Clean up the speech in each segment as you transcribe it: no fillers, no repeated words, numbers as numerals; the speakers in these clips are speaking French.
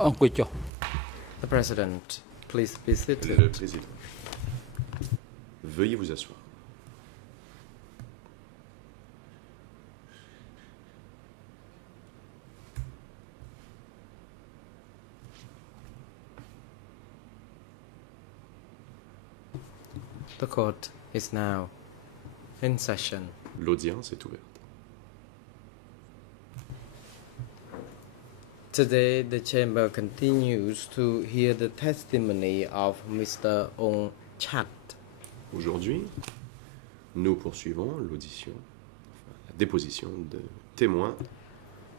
អង្គុយចុះ The President, please be Le seated. Président. Veuillez vous asseoir. The court is now in session. L'audience est ouverte. Today, the Chamber continues to hear the testimony of Mr. Ong Chat. Aujourd'hui, nous poursuivons l'audition, la déposition de témoins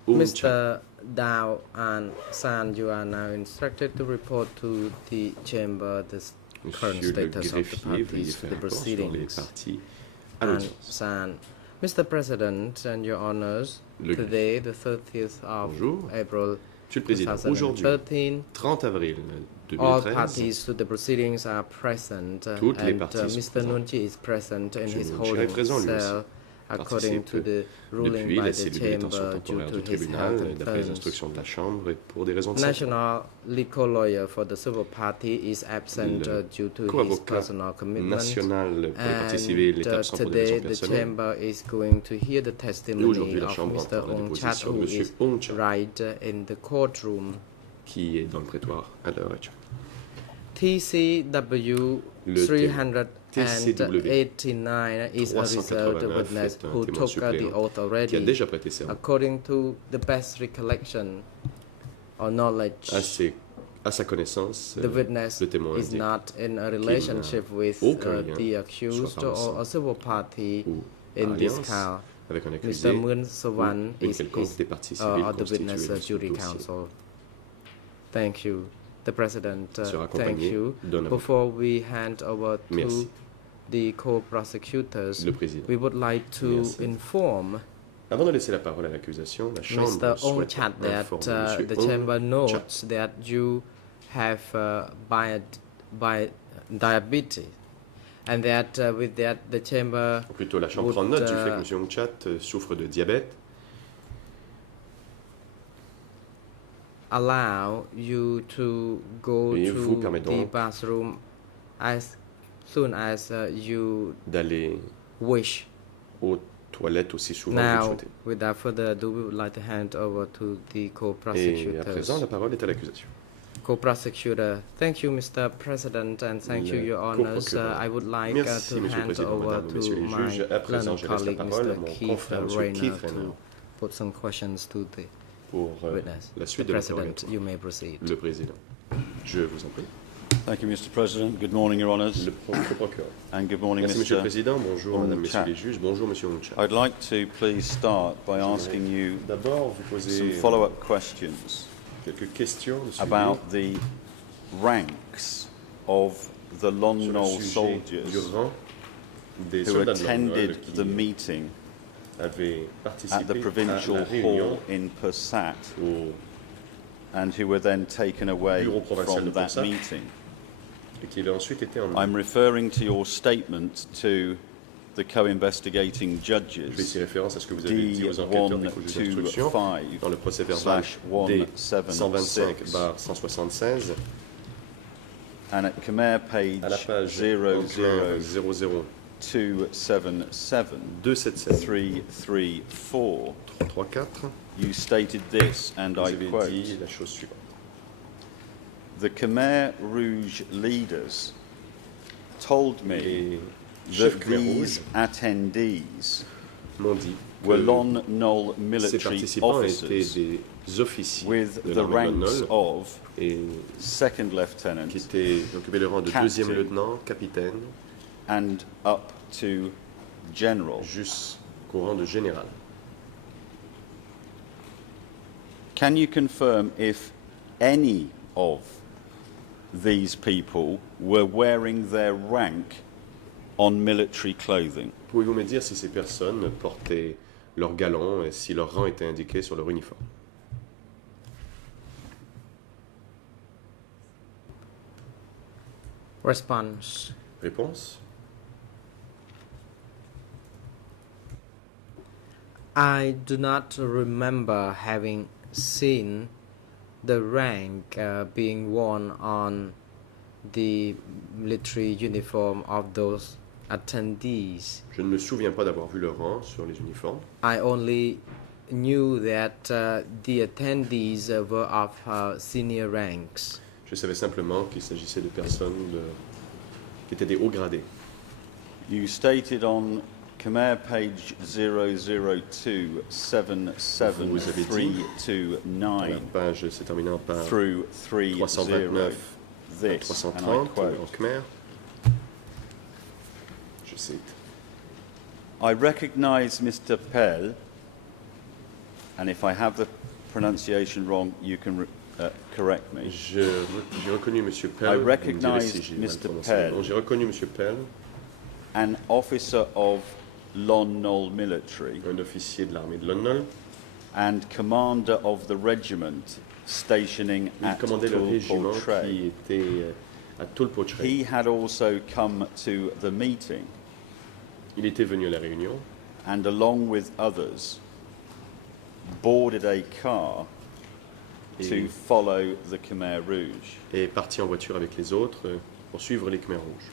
au Mr. Tchad. Dao and San, you are now instructed to report to the Chamber the current Monsieur le status of the greffier, veuillez parties to faire the rapport sur les proceedings. parties à And l'audience. San, Mr. President and Your Honors, Le today, the 30th of Bonjour. April Monsieur le Président, aujourd'hui, 2013, 30 avril all 2013, parties to the proceedings are present, Toutes les and parties sont Mr. présentes. Nunchi is present in Monsieur his Nunchi est holding présent, lui aussi. cell, according to the ruling depuis by la the cellule de détention chamber due temporaire to du his tribunal, health d'après les concerns. instructions de la Chambre et pour des raisons de santé. National legal lawyer for the civil party is absent Le due to his co-avocat personal commitment. national pour les parties civiles est And absent pour des today raisons the personnelles. chamber is going to hear the Et testimony aujourd'hui, la of Chambre Mr. entend la Ong Chat, déposition de who Monsieur is Ong Chat, right in the courtroom. qui est dans le prétoire à l'heure actuelle. TCW Le 389 is a reserved 389 witness est un who témoin took the suppléant oath qui a already. déjà prêté serment. According to the best recollection or knowledge, À sa connaissance, the witness le témoin is indique not in a relationship with aucun lien, the soit accused par le sang or a civil party ou in this alliance count. avec un accusé Mr. Moon ou Sawan une is quelconque des parties civiles or the witness constituées de ce jury dossier. counsel. Thank you. The President, Sera thank accompagné you. d'un avocat. Before we hand over to Merci. the co-prosecutors, Le Président. we would like to Merci. inform Avant de laisser la parole à l'accusation, la Chambre Mr. Ong souhaite Chat that informer Monsieur the Ong chamber Chat notes that you have diabetes, and that with that the chamber Ou plutôt, la Chambre would, prend note du fait que M. Ong Chat souffre de diabète allow you to go Et vous to permet the donc bathroom as soon as you d'aller wish. aux toilettes aussi souvent que vous le Now, souhaitez. without further ado, we would like to hand over to the Et à co-prosecutors. présent, la parole est à l'accusation. Co-prosecutor, thank you, Mr. President, and thank you, Le Your Honors. co-procureur. I would like Merci, to Monsieur le hand Président, over Madame et Messieurs to les my juges. À présent, learned je laisse la colleague, parole à Mr. mon Keith confrère, Monsieur Rayner, Keith Rayner, to put some questions to the pour witness. la The suite de President, l'interrogatoire. you may proceed. Le Président, je vous en prie. Thank you, Mr. President. Good morning, Your Honours. Le procureur. And good morning, Merci, Monsieur le Mr. Président. Bonjour, Ong Madame, Messieurs Chat. les juges. Bonjour, Monsieur Ong Chat. I'd like to please start by asking you D'abord, vous some posez follow-up questions quelques questions de suivi about the ranks of the Lon sur le Nol sujet du soldiers rang des who soldats de Lon Nol attended qui the meeting avaient at participé the à provincial la réunion hall in Pursat au and who were then taken away Bureau provincial from de that Pursat. meeting. et qui avaient ensuite été emmenés. I'm referring to your statement to the co-investigating Je fais judges ici référence à ce que vous avez dit aux enquêteurs des juges d'instruction dans le procès verbal D125/176 D176 and at Khmer page à la page 00277 277 334, 334, you stated this, and vous I avez quote, dit la chose suivante. "The Khmer Rouge leaders told me Les that chefs Khmer these Rouge attendees m'ont dit were que Lon Nol ces military participants étaient officers des officiers with de the l'armée de Lon ranks Nol of et second lieutenant qui étaient occupés le rang de deuxième Captain. lieutenant, capitaine, and up to general. jusqu'au rang de général. Can you confirm if any of these people were wearing their rank on military clothing?" Pouvez-vous me dire si ces personnes portaient leur galon et si leur rang était indiqué sur leur uniforme? Response. Réponse? I do not remember having seen the rank being worn on the military uniform of those attendees. Je ne me souviens pas d'avoir vu le rang sur les uniformes. I only knew that the attendees were of senior ranks. Je savais simplement qu'il s'agissait de personnes qui étaient des hauts gradés. You stated on Khmer page 00277 La page se terminant par through 30 this, 330 and I en quote, Khmer. Je cite. I recognize Mr. Pell, and if I have the pronunciation wrong, you can correct me. J'ai reconnu M. Pell. I vous me direz recognize si j'ai mal Mr. prononcé. Pell. Donc, j'ai reconnu M. Pell, An officer of Lon Nol Military un officier de l'armée de Lon Nol. and commander of the regiment stationing Il at commandait le régiment qui Tulpotray. était à Tulpotray. He had also come to the meeting Il était venu à la réunion and, along with others, boarded a car to et follow the Khmer Rouge. est parti en voiture avec les autres pour suivre les Khmer rouges.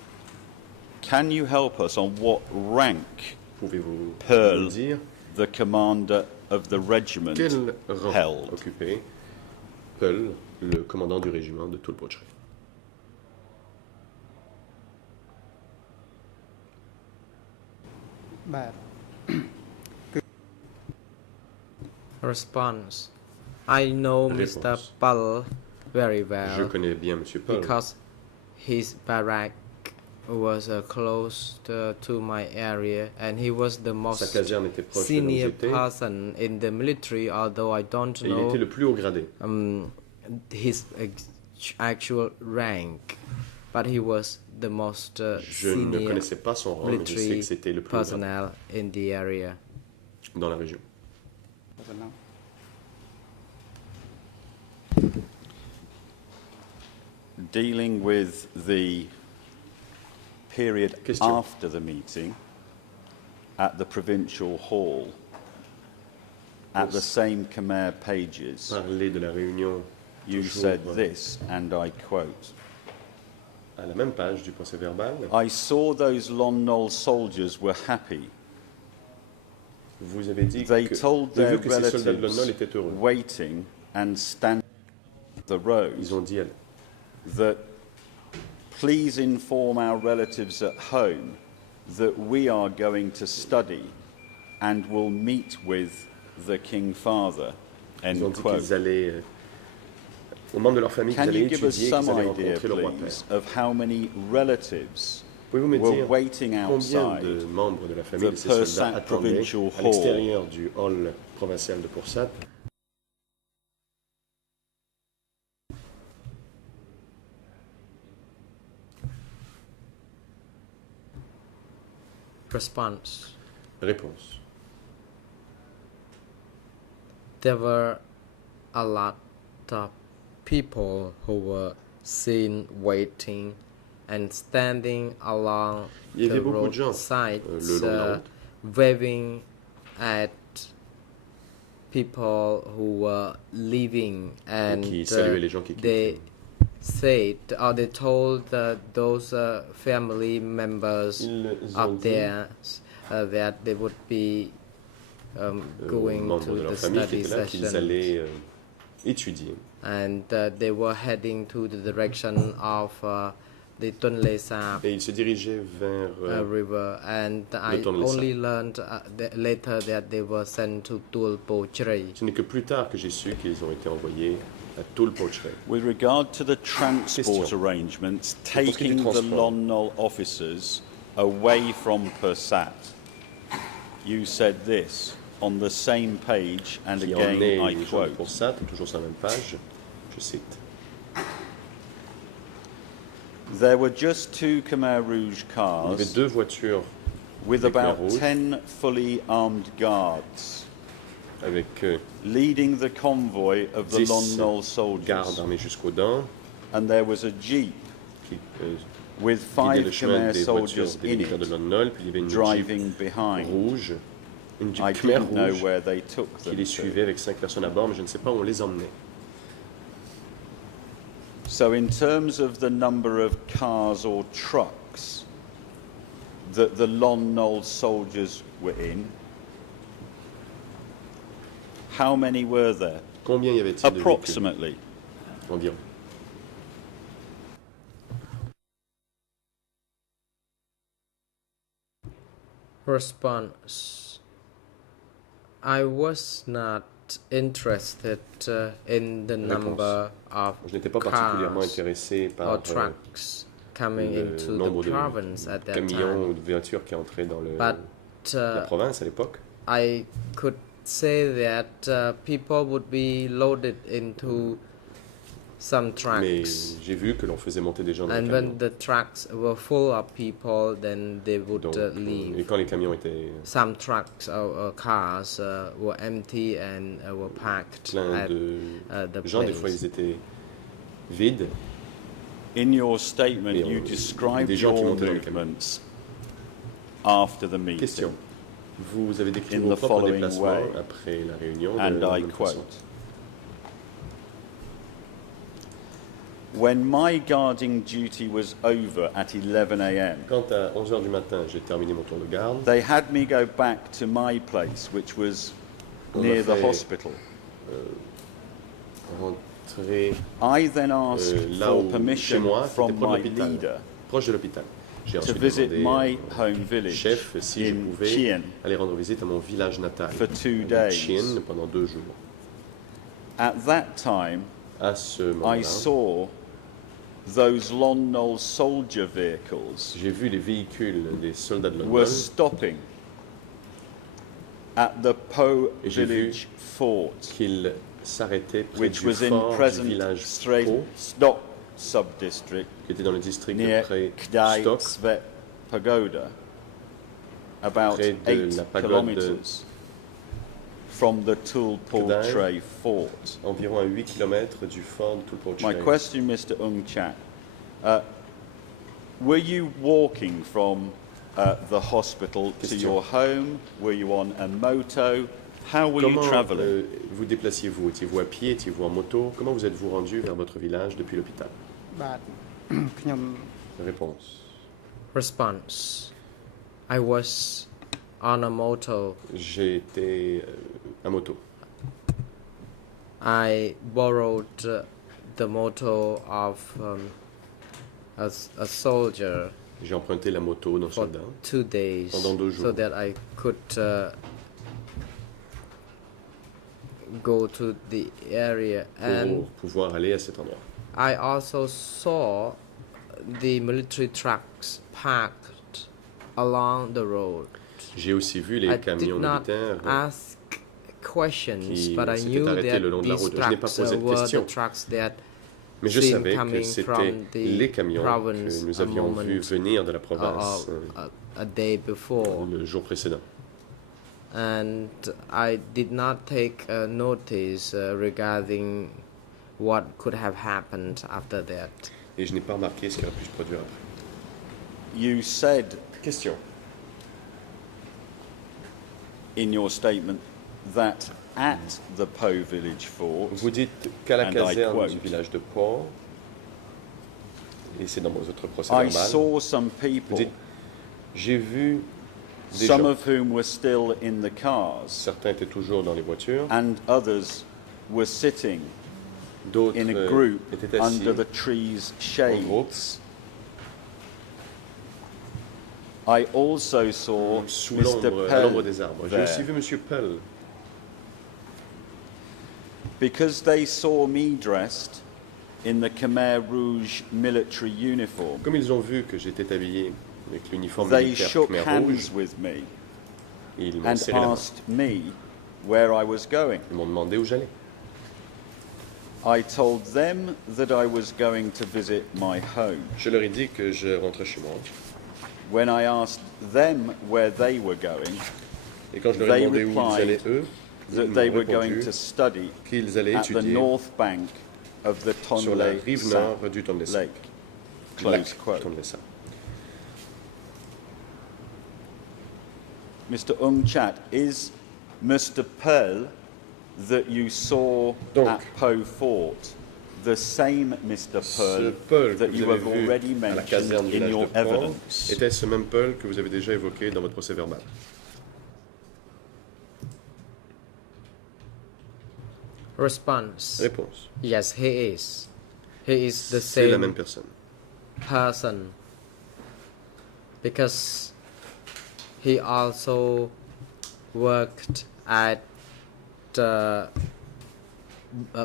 Can you help us on what rank Pouvez-vous Pearl nous dire the commander of the regiment quel rang held? occupait Pearl, le commandant du régiment de Tulpotray? Response. I know Mr. Réponse. Pal very Je well connais bien M. Pearl because his barrack was close to my area, and he was the sa most caserne était proche de là où senior j'étais person in the military, although I don't et il était know le plus haut gradé. his actual rank, but he was the most Je ne senior connaissais pas son rang, mais je sais military que c'était le plus haut gradé personnel in the area. dans la région. Dealing with the period Question. after the meeting at the provincial hall, at the same Khmer pages, Parler de la réunion you toujours, said this, and I quote, à la même page du procès verbal. I saw those Lon Nol soldiers were happy. Vous avez dit They que, told vous avez their vu que ces soldats de Lon Nol relatives étaient heureux. waiting and standing on the road Ils ont dit that please inform our relatives at home that we are going to study and will meet with the King Father. ils ont End dit quote. qu'ils allaient aux membres de leur famille qu'ils Can allaient you give us étudier, qu'ils some allaient idea, rencontrer le roi please, père. of how many relatives Pouvez-vous me were dire waiting combien outside de membres de la famille the de ces soldats Pursat attendaient Provincial à Hall? l'extérieur du hall provincial de Pursat? Response. Réponse. There were a lot of people who were seen waiting and standing along Il y avait the beaucoup de gens, roadside, le long de la route. waving at people who were leaving, and qui saluaient les gens qui they quittaient. said, or they told those family members Ils ont up dit there that they would be aux going membres to de leur the famille qui study étaient là qu'ils session, allaient étudier. and they were heading to the direction of the Tonle Sap Et ils se dirigeaient vers river, and I Tonle Sap. only learned later that they were sent to Tulpo Chray. Ce n'est que plus tard que j'ai su qu'ils ont été envoyés à Tulpotray. With regard to the transport Question. arrangements, Pour ce qui est du taking the transport. Lon Nol officers away from Pursat, you said this on the same page, and Qui again emmenait I les gens de quote, Pursat, toujours sur la même page, je cite. there were just two Khmer Rouge Il y avait cars deux voitures with des Khmer about Rouges 10 fully armed guards avec leading the convoy of the 10 Lon Nol gardes soldiers, armés jusqu'aux dents and there was a jeep qui with guidaient 5 le chemin Khmer des voitures soldiers des in militaires de it, Lon Nol, puis il y avait une Jeep driving behind. rouge, une Jeep I Khmer didn't know rouge where they took qui them les to. suivait avec 5 personnes à bord, mais je ne sais pas où on les emmenait. So in terms of the number of cars or trucks that the Lon Nol soldiers were in, how many were there? Combien y avait-il de véhicules? Approximately. Environ. Response. I was not interested in the number of Je n'étais pas particulièrement cars intéressé or par trucks coming le into nombre the de province at that camions ou time, de voitures qui entraient dans but la province à l'époque. I could say that people would be loaded into some Mais trucks, j'ai vu que l'on faisait monter des gens dans les and camions. when the trucks were full of people, then they would Donc, et leave. quand les camions étaient Some trucks or cars were empty and were packed pleins at de the gens, des fois place. ils étaient vides. In your statement, Mais you des described gens qui your montaient dans les camions. movements after the meeting. Question. Vous avez décrit In vos the propres following déplacements way. après la réunion de And la I même façon. quote, "When my guarding duty was over at 11 a.m., Quand à 11h du matin, j'ai terminé mon tour de garde, they had me go back to my place, which was On near m'a the fait- hospital. rentrer I then asked là for où, chez permission moi, c'était from proche de my l'hôpital, leader proche de l'hôpital. J'ai to ensuite visit demandé my home au village chef si je in pouvais Chien aller rendre visite à mon village natal, for 2 à days. Chine, pendant 2 jours. At that time, À ce I moment-là, saw those Lon Nol soldier vehicles j'ai vu les véhicules des soldats de were l'ONU stopping at the Po Et j'ai vu village fort, qu'ils s'arrêtaient près which du was in fort du present village Straight Po, Stock sub-district qui était dans le district near de près Kdai Stock, Svet Pagoda, about près de 8 la pagode kilometers from the Tulpul Kdai. Tray fort. environ à 8 km du fort de My Tulpolchai. question, Mr. Ung Chat, were you walking from the hospital to Question. your home? Were you on a moto? How were you Comment traveling? vous déplaciez-vous? Étiez-vous à pied? Étiez-vous en moto? Comment vous êtes-vous rendu vers votre village depuis l'hôpital? បាទ ខ្ញុំ Réponse. Response. I was on a moto. J'ai été à moto. I borrowed the moto of a soldier J'ai emprunté la moto d'un for soldat 2 days pendant 2 so jours that I could go to the area, pour and pouvoir aller à cet endroit. I also saw the military trucks parked along the road. J'ai aussi vu les I did camions not militaires ask questions, qui but I s'étaient knew arrêtés that le long de la these route. Je n'ai pas trucks posé de were the questions. trucks that Mais je seen savais que coming c'était from the les camions province que nous a avions moment vus venir de la province a day before, le jour précédent. and I did not take notice regarding what could have happened after that. Et je n'ai pas remarqué ce qui aurait pu se produire après. You said Question. in your statement that at the Po village fort, Vous dites qu'à la And I caserne quote, du village de Port, et c'est dans votre procès I verbal, saw some vous people, dites j'ai vu des some gens. of whom were still in the cars, Certains étaient toujours dans les voitures, and others were sitting d'autres in a group étaient assis under the tree's en groupe shades. I also saw sous Mr. l'ombre, à l'ombre des arbres. J'ai aussi there. vu M. Pell. Because they saw me dressed in the Khmer Rouge military uniform, Comme ils ont vu que j'étais habillé avec l'uniforme they militaire shook Khmer hands Rouge, with me ils m'ont and serré la main. asked me where I was going. Ils m'ont demandé où j'allais. I told them that I was going to visit my home. Je leur ai dit que je rentrais chez moi. When I asked them where they were going, Et quand je leur ai They demandé où ils replied allaient, eux, ils that m'ont they were répondu going to study qu'ils allaient at the étudier north bank of the sur la Tonle rive Sap nord du Tonle Sap. Lake. Close quote. Tonle Sap. Mr. Ung Chat, is Mr. Pearl that you saw Donc, at Po Fort the same Mr. Ce Pearl Pearl that que you vous have avez vu already à la caserne mentioned du in village your de Port evidence? était ce même Pearl que vous avez déjà évoqué dans votre procès verbal? Response. Réponse. Yes, he is. He is the C'est la same même personne. person because he also worked at the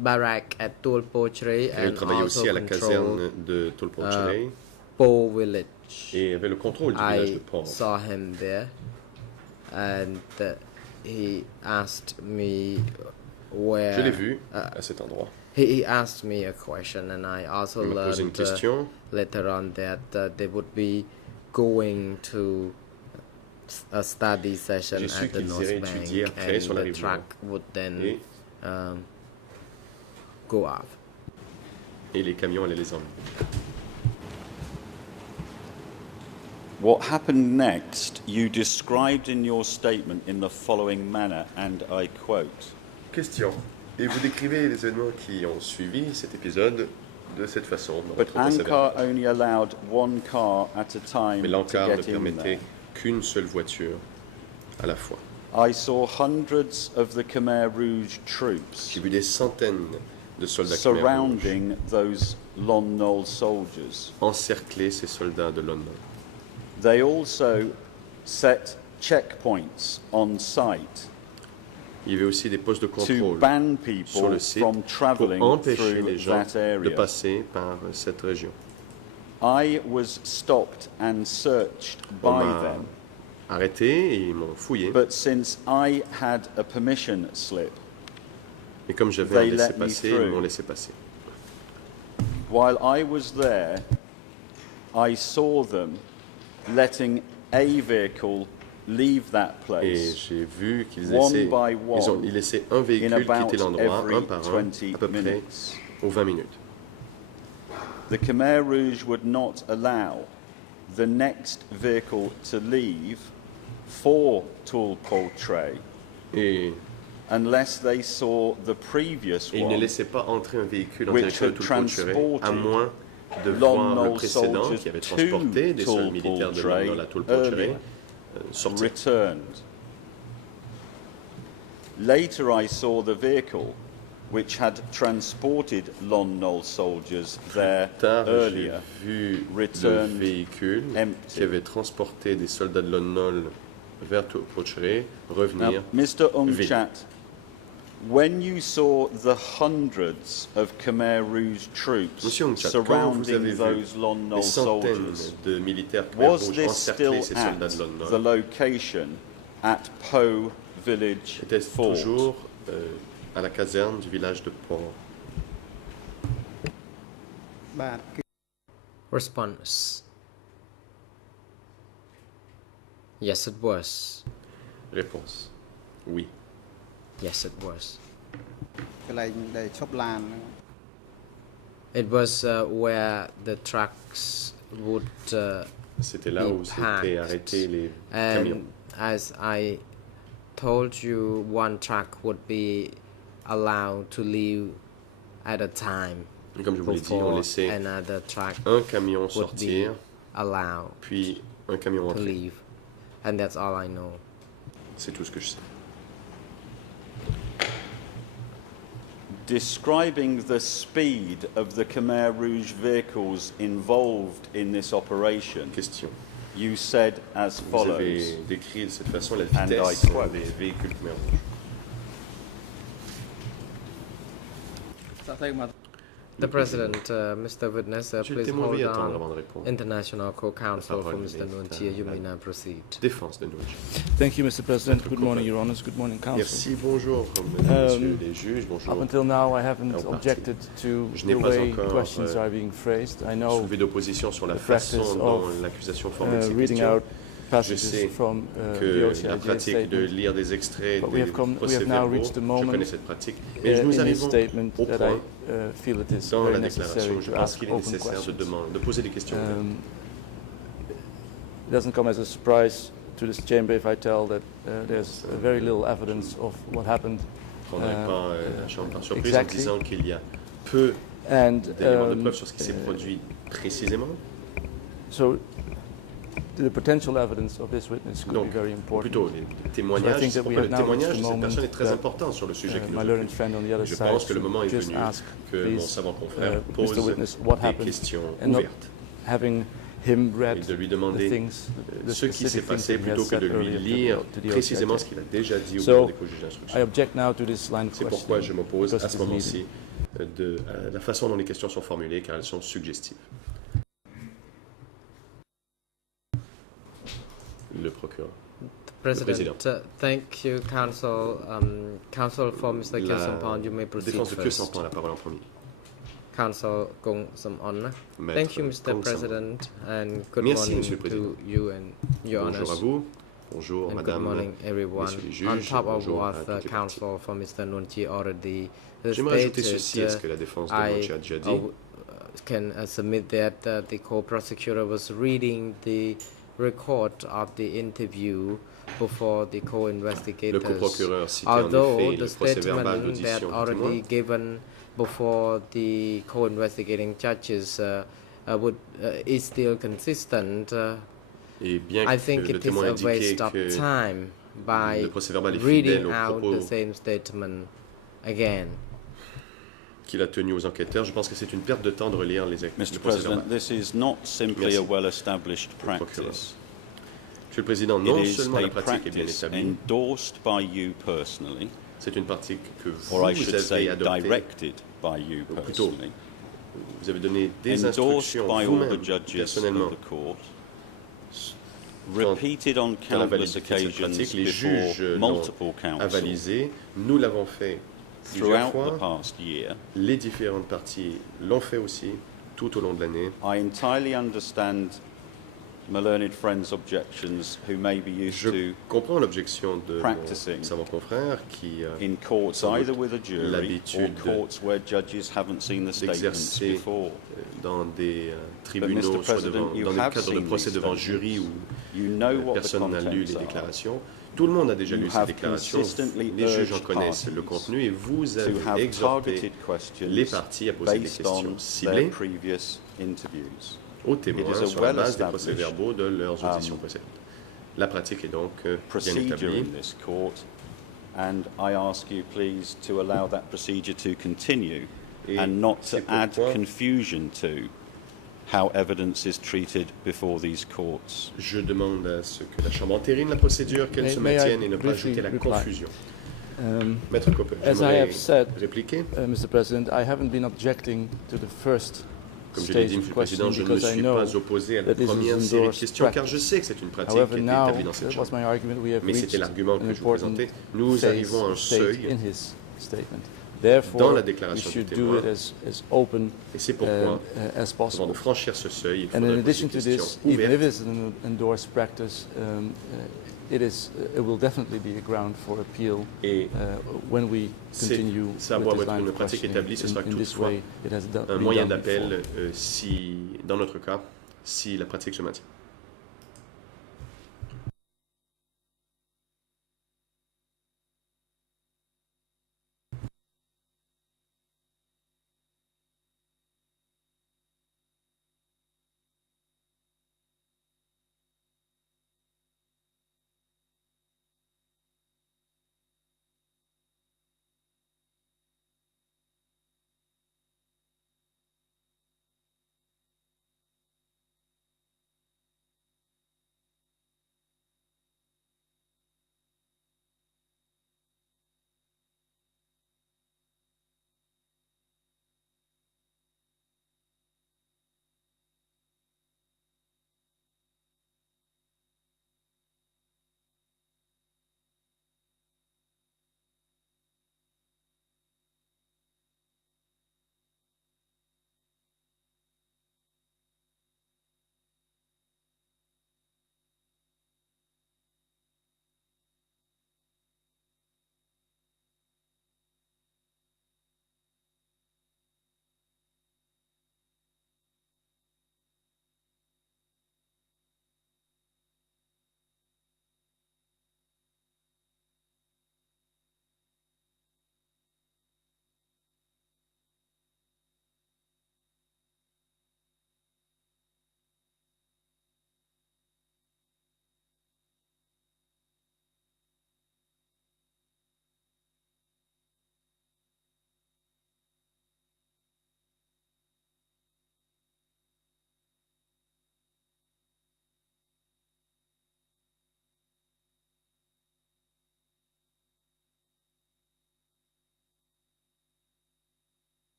barrack at Tulpochre Et il and travaillait also aussi à la controlled caserne de Tulpochre Po village. et avait le contrôle du village de I Port. saw him there and he asked me where Je l'ai vu à cet endroit. he asked me a question and I also Il m'a posé une learned question. later on that they would be going to a study session J'ai su at the qu'ils North iraient Bank étudier après and sur la the rive truck would then Et, go off. et les camions allaient les emmener. What happened next, you described in your statement in the following manner, and I quote, Question. Et vous décrivez les événements qui ont suivi cet épisode de cette façon. Dans but votre procès Ankar verbal. only allowed one car at a time Mais to l'encart ne get in permettait there. qu'une seule voiture à la fois. I saw hundreds of the Khmer Rouge troops J'ai vu des centaines de soldats Khmer Rouge surrounding those Lon Nol soldiers. encercler ces soldats de Lon Nol. They also set checkpoints on site Il y avait aussi des postes de to contrôle ban sur people le site from pour travelling empêcher through les gens that de area. passer par cette région. I was stopped and searched On by m'a them, arrêté et ils m'ont fouillé. but since I had a permission slip, Et comme j'avais un they let me laissez-passer, ils through. m'ont laissé passer. while I was there, I saw them letting a vehicle leave that Et place j'ai vu qu'ils one laissaient, by one ils laissaient un in véhicule about quitter l'endroit every un par un, 20 à peu près minutes. aux 20 minutes. The Khmer Rouge would not allow the next vehicle to leave for Tulpoltre Et unless they saw the previous ils ne one, laissaient pas entrer un véhicule en which direction de had Tulpolchere, à transported moins de Lon voir le Nol précédent soldiers qui avait to transporté des soldats militaires de Lon Nol à Tulpoltre Tulpolchere sortir. returned. Later I saw the vehicle which had transported Lon Nol soldiers there Tard, j'ai earlier vu le returned véhicule empty. qui avait transporté des soldats de Lon Nol vers Tulpolchere revenir. Now, Mr. Umchat, when you saw the hundreds of Khmer Rouge troops Monsieur Umchat, quand vous avez surrounding vu those Lon des Nol centaines soldiers, de militaires Khmer was Rouge this encercler still ces at soldats de Lon the Nol, location at Po Village était-ce Fort? toujours à la caserne du village de Port? បាទគឺ Response. Yes, it was. Réponse. Oui. Yes, it was. កន្លែងដែលឈប់ឡានហ្នឹង It was where the trucks would C'était là où s'étaient packed. arrêtés les camions. And as I told you, one truck would be allowed to leave at a time Et comme je vous l'ai dit, on before laissait another truck un camion would be sortir, allowed puis un camion to rentrer. leave. And that's all I know. C'est tout ce que je sais. Describing the speed of the Khmer Rouge vehicles involved in this operation, Question. you said as Vous follows. avez décrit de cette façon la And I vitesse quote. des véhicules Khmer Rouge. តោះទៅមក The President, Mr. Witness, Monsieur le please témoin, hold veuillez attendre on. avant de répondre. International Co-Counsel La for parole Mr. est Nuntia, you à may la now proceed. Défense de Nouch. Thank you, Mr. President. Good morning, Your Honors. Good morning, Counsel. Merci, bonjour, messieurs les juges, Up bonjour. until now, I haven't En partie. objected to Je n'ai the pas way encore, questions are being phrased. I know Soulevé d'opposition sur la the façon practice dont of l'accusation formule ces reading questions. out passages sais from the Que la OCIJ pratique de statement. lire des extraits But des we have now procès-verbaux, reached the je moment, connais cette pratique, mais nous in his arrivons statement au that point I feel it is dans la very déclaration, necessary je to pense ask qu'il est open nécessaire questions. de poser des questions. It doesn't come as a surprise to this chamber if I tell that there's very little evidence of what happened Je ne prendrai pas la chambre par surprise exactly. en disant qu'il y a peu d'éléments de preuve sur ce qui s'est produit précisément. So the potential evidence of this witness could be very important. Plutôt, les témoignages, le témoignage de cette personne est très important sur le sujet qui nous occupe. Je pense que le moment est venu que mon savant confrère pose des questions ouvertes et de lui demander ce qui s'est passé plutôt que de lui lire précisément ce qu'il a déjà dit au bureau des co-juges d'instruction. C'est pourquoi je m'oppose à ce moment-ci de la façon dont les questions sont formulées, car elles sont suggestives. Le procureur. President, thank you, counsel. Counsel for Mr. Kyo Sampon, you may proceed défense de Kyo first. Sampon a la parole en premier. Counsel Kong Sampon. Maître Thank you, Mr. Kong President, and good Merci, morning Monsieur le Président. to you and your Bonjour à honors. vous, bonjour And good Madame, morning, everyone. Messieurs les On juges, top of bonjour à what toutes les parties. counsel for Mr. Nunchi already J'aimerais ajouter stated, ceci à ce que la défense de Nunchi a déjà dit. can submit that the co-prosecutor was reading the record of the interview before the Le co-investigators. coprocureur citait en Although effet the le procès-verbal statement that d'audition du already témoin. given before the co-investigating judges is still consistent, Et bien I que think le it is témoin a indiquait waste of que time by le procès-verbal est reading fidèle aux out propos the same statement again. qu'il a tenu aux enquêteurs, je pense que c'est une perte de temps de relire le Mr. procès-verbal. President, this is not simply Merci. a well-established practice. Monsieur le Président, It non is seulement a la pratique est bien practice établie, endorsed by you personally, c'est une pratique que vous or I should avez say adoptée, directed by you ou plutôt, personally, vous avez donné des endorsed instructions by all vous-même, the judges personnellement. of the court, Quand repeated on à la countless validité de cette occasions pratique, les before juges l'ont multiple counsel avalisé. Nous l'avons fait plusieurs throughout the fois. past year. Les différentes parties l'ont fait aussi tout au long de l'année. I entirely understand my learned friend's objections who may be used Je to comprends l'objection de practicing mon savant confrère qui in courts sans either doute with a jury or l'habitude courts where judges haven't seen the statements d'exercer before. dans des tribunaux, Mr. soit President, you dans des have cadres de seen procès these devant statements. jury où You know what the personne n'a lu les contents are. déclarations. Tout le monde a déjà You lu ces have déclarations. consistently Les juges en urged connaissent le parties contenu et vous to avez have exhorté targeted questions les parties à poser des based questions on their ciblées previous interviews. aux It témoins is a sur la base des well-established, procès-verbaux de leurs auditions précédentes. La pratique est donc bien Procedure établie. in this court, and I ask you please to allow that procedure to continue Et and not to c'est add pourquoi confusion to how evidence is treated before these courts. je demande à ce que la Chambre entérine la procédure, qu'elle se May I maintienne et ne pas briefly ajouter la reply? confusion. Um, Maître Coppe, As I j'aimerais have said, répliquer. Mr. President, I haven't been objecting to the first Comme je l'ai stage dit, of Monsieur le Président, questioning je ne me because I suis know pas opposé à la that this is première série de endorsed questions car practice. je sais que c'est une pratique However, qui est now, établie dans cette that was Chambre. my argument, we have Mais reached c'était l'argument an que je vous important présentais. Nous phase arrivons à un or stage seuil in his statement. dans Therefore, la we déclaration du should do témoin it as open et c'est pourquoi, as avant possible. de franchir ce seuil, il And faudrait in poser addition des to questions this, even if ouvertes. it's an endorsed practice, it will definitely be a ground for appeal Et when we continue ça with va this être line une of pratique questioning. établie, ce sera In this toutefois way, it has un been moyen done before. d'appel si, dans notre cas, si la pratique se maintient.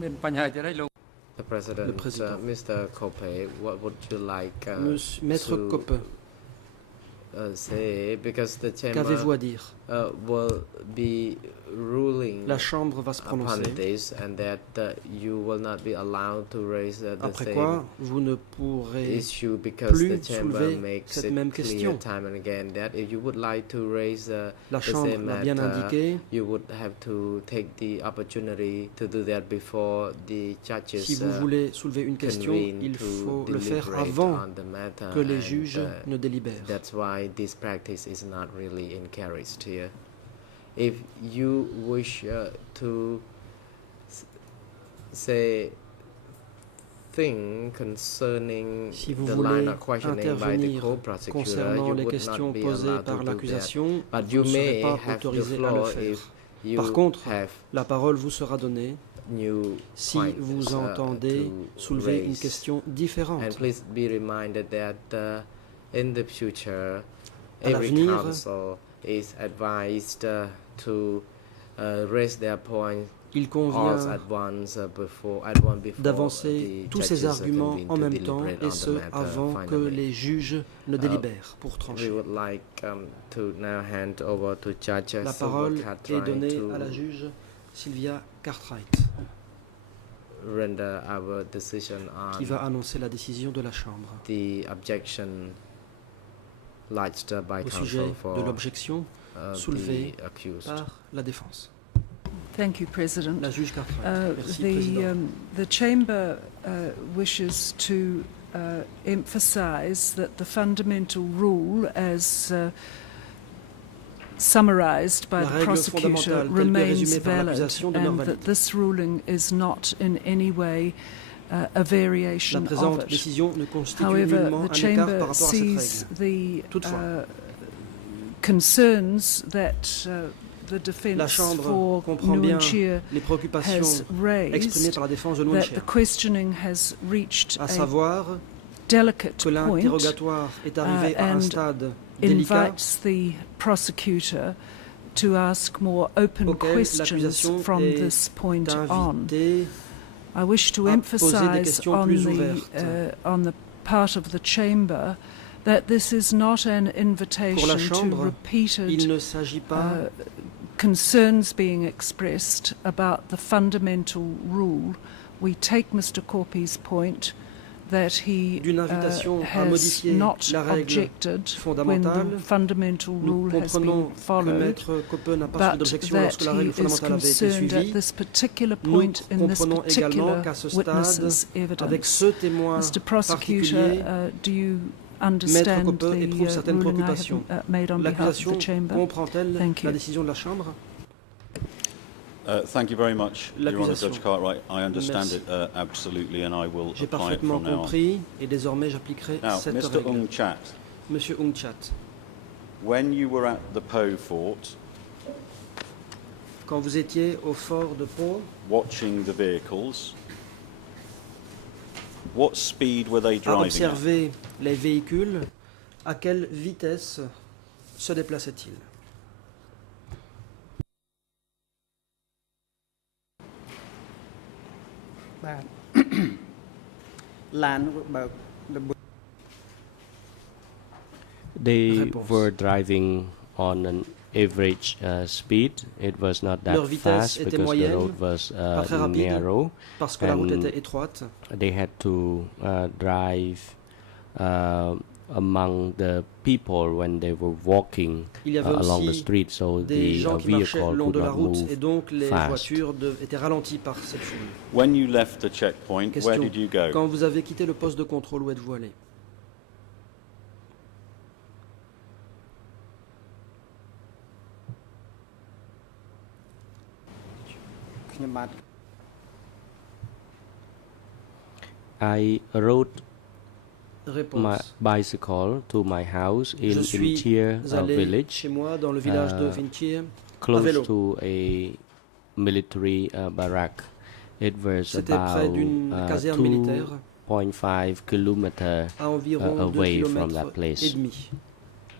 The President, Mr. Koppe, what would you like Maître Koppe, say? Because the qu'avez-vous à dire? Will be ruling La Chambre va se upon prononcer. this, and that you will not be allowed to raise the Après same quoi, vous ne pourrez issue, because plus the chamber soulever makes cette it même clear question. time and again that if you would like to raise La the Chambre same l'a bien matter, indiqué. you would have to take the opportunity to do that before the judges Si vous voulez soulever une question, convene il to faut le faire deliberate avant on the matter, que les and, juges ne délibèrent. that's why this practice is not really encouraged here. If you wish to say thing concerning Si vous the voulez line of questioning by the intervenir co-prosecutor, concernant you les would questions not be posées allowed par to do that. l'accusation, But vous you ne serez may pas have the autorisé à le floor faire. if you Par contre, have la parole vous sera donnée new si points, vous entendez to soulever une raise. question différente. And please be reminded that in the future, À every l'avenir, council is advised to raise their points il all convient at once before d'avancer the tous ces judges arguments convene en to même temps, deliberate et on the ce matter avant que finally. les juges ne délibèrent pour We trancher. would like to now hand over to Judge La Sylvia parole est Cartwright donnée to à la juge Sylvia Cartwright, render our decision qui on va annoncer la décision de la Chambre the objection lodged by au counsel sujet for de l'objection soulevée the accused. par la défense. Thank you, President. La juge Cartwright. Merci, Président. The Chamber wishes to emphasise that the fundamental rule, as summarised by La the règle prosecutor, fondamentale, telle que remains résumée par valid, l'accusation, demeure and valide. that this ruling is not in any way a La variation of présente it. décision ne constitue However, nullement the un écart par Chamber rapport à cette sees règle. the Toutefois, concerns that the la defence Chambre for comprend bien Nuon les préoccupations has raised, exprimées par la défense de that Nuon-Chea, the questioning has reached à a savoir delicate que point l'interrogatoire est arrivé à un and stade délicat invites the prosecutor to ask more open auquel questions l'accusation from est this point on. invitée I wish to à poser des emphasize questions plus ouvertes. on the part of the chamber that this is not an Pour la invitation to Chambre, il repeated ne s'agit pas concerns being expressed about the fundamental rule. We take Mr. Corpy's point that he d'une invitation à has modifier not la règle objected when fondamentale. the fundamental Nous rule has been comprenons que followed, Maître Coppe n'a pas fait but d'objection that lorsque la he règle is fondamentale avait été concerned at suivie. this particular Nous point in this comprenons également particular qu'à ce stade, witness's avec evidence. ce témoin Mr. Prosecutor, particulier, do you Maître understand Coppe the éprouve certaines ruling I préoccupations. have made on behalf of L'accusation the chamber? comprend-elle Thank you. la décision de la Chambre? Thank you very much, Your Honour, L'accusation. Judge Cartwright. I understand Merci. it absolutely, and I will J'ai apply it parfaitement from now on. compris et désormais j'appliquerai Now, cette Mr. règle. Ung Chat, Monsieur Ung Chat, when you were at the Po Fort, quand vous étiez au fort de Pau, watching the vehicles, what speed were they à driving at? observer les véhicules, à quelle vitesse se déplaçaient-ils? They Réponse. were driving on an average speed. It was not that Leur vitesse fast était because the moyenne, road was pas très rapide, narrow. parce que la route And était étroite. They had to drive among the people when they were walking Il y avait along the aussi street, so des the gens qui marchaient vehicle le long could de la not route move et donc les fast. voitures étaient ralenties par cette foule. When you left the checkpoint, where Question. did you go? Quand vous avez quitté le poste de contrôle, où êtes-vous allé? I rode my Réponse. bicycle to my house in Je suis Vintier allé village, chez moi dans le village de uh, Vintier. close vélo. to a military barrack. It was C'était près about d'une caserne militaire 2.5 kilometers à environ 2 away from km that et place. demi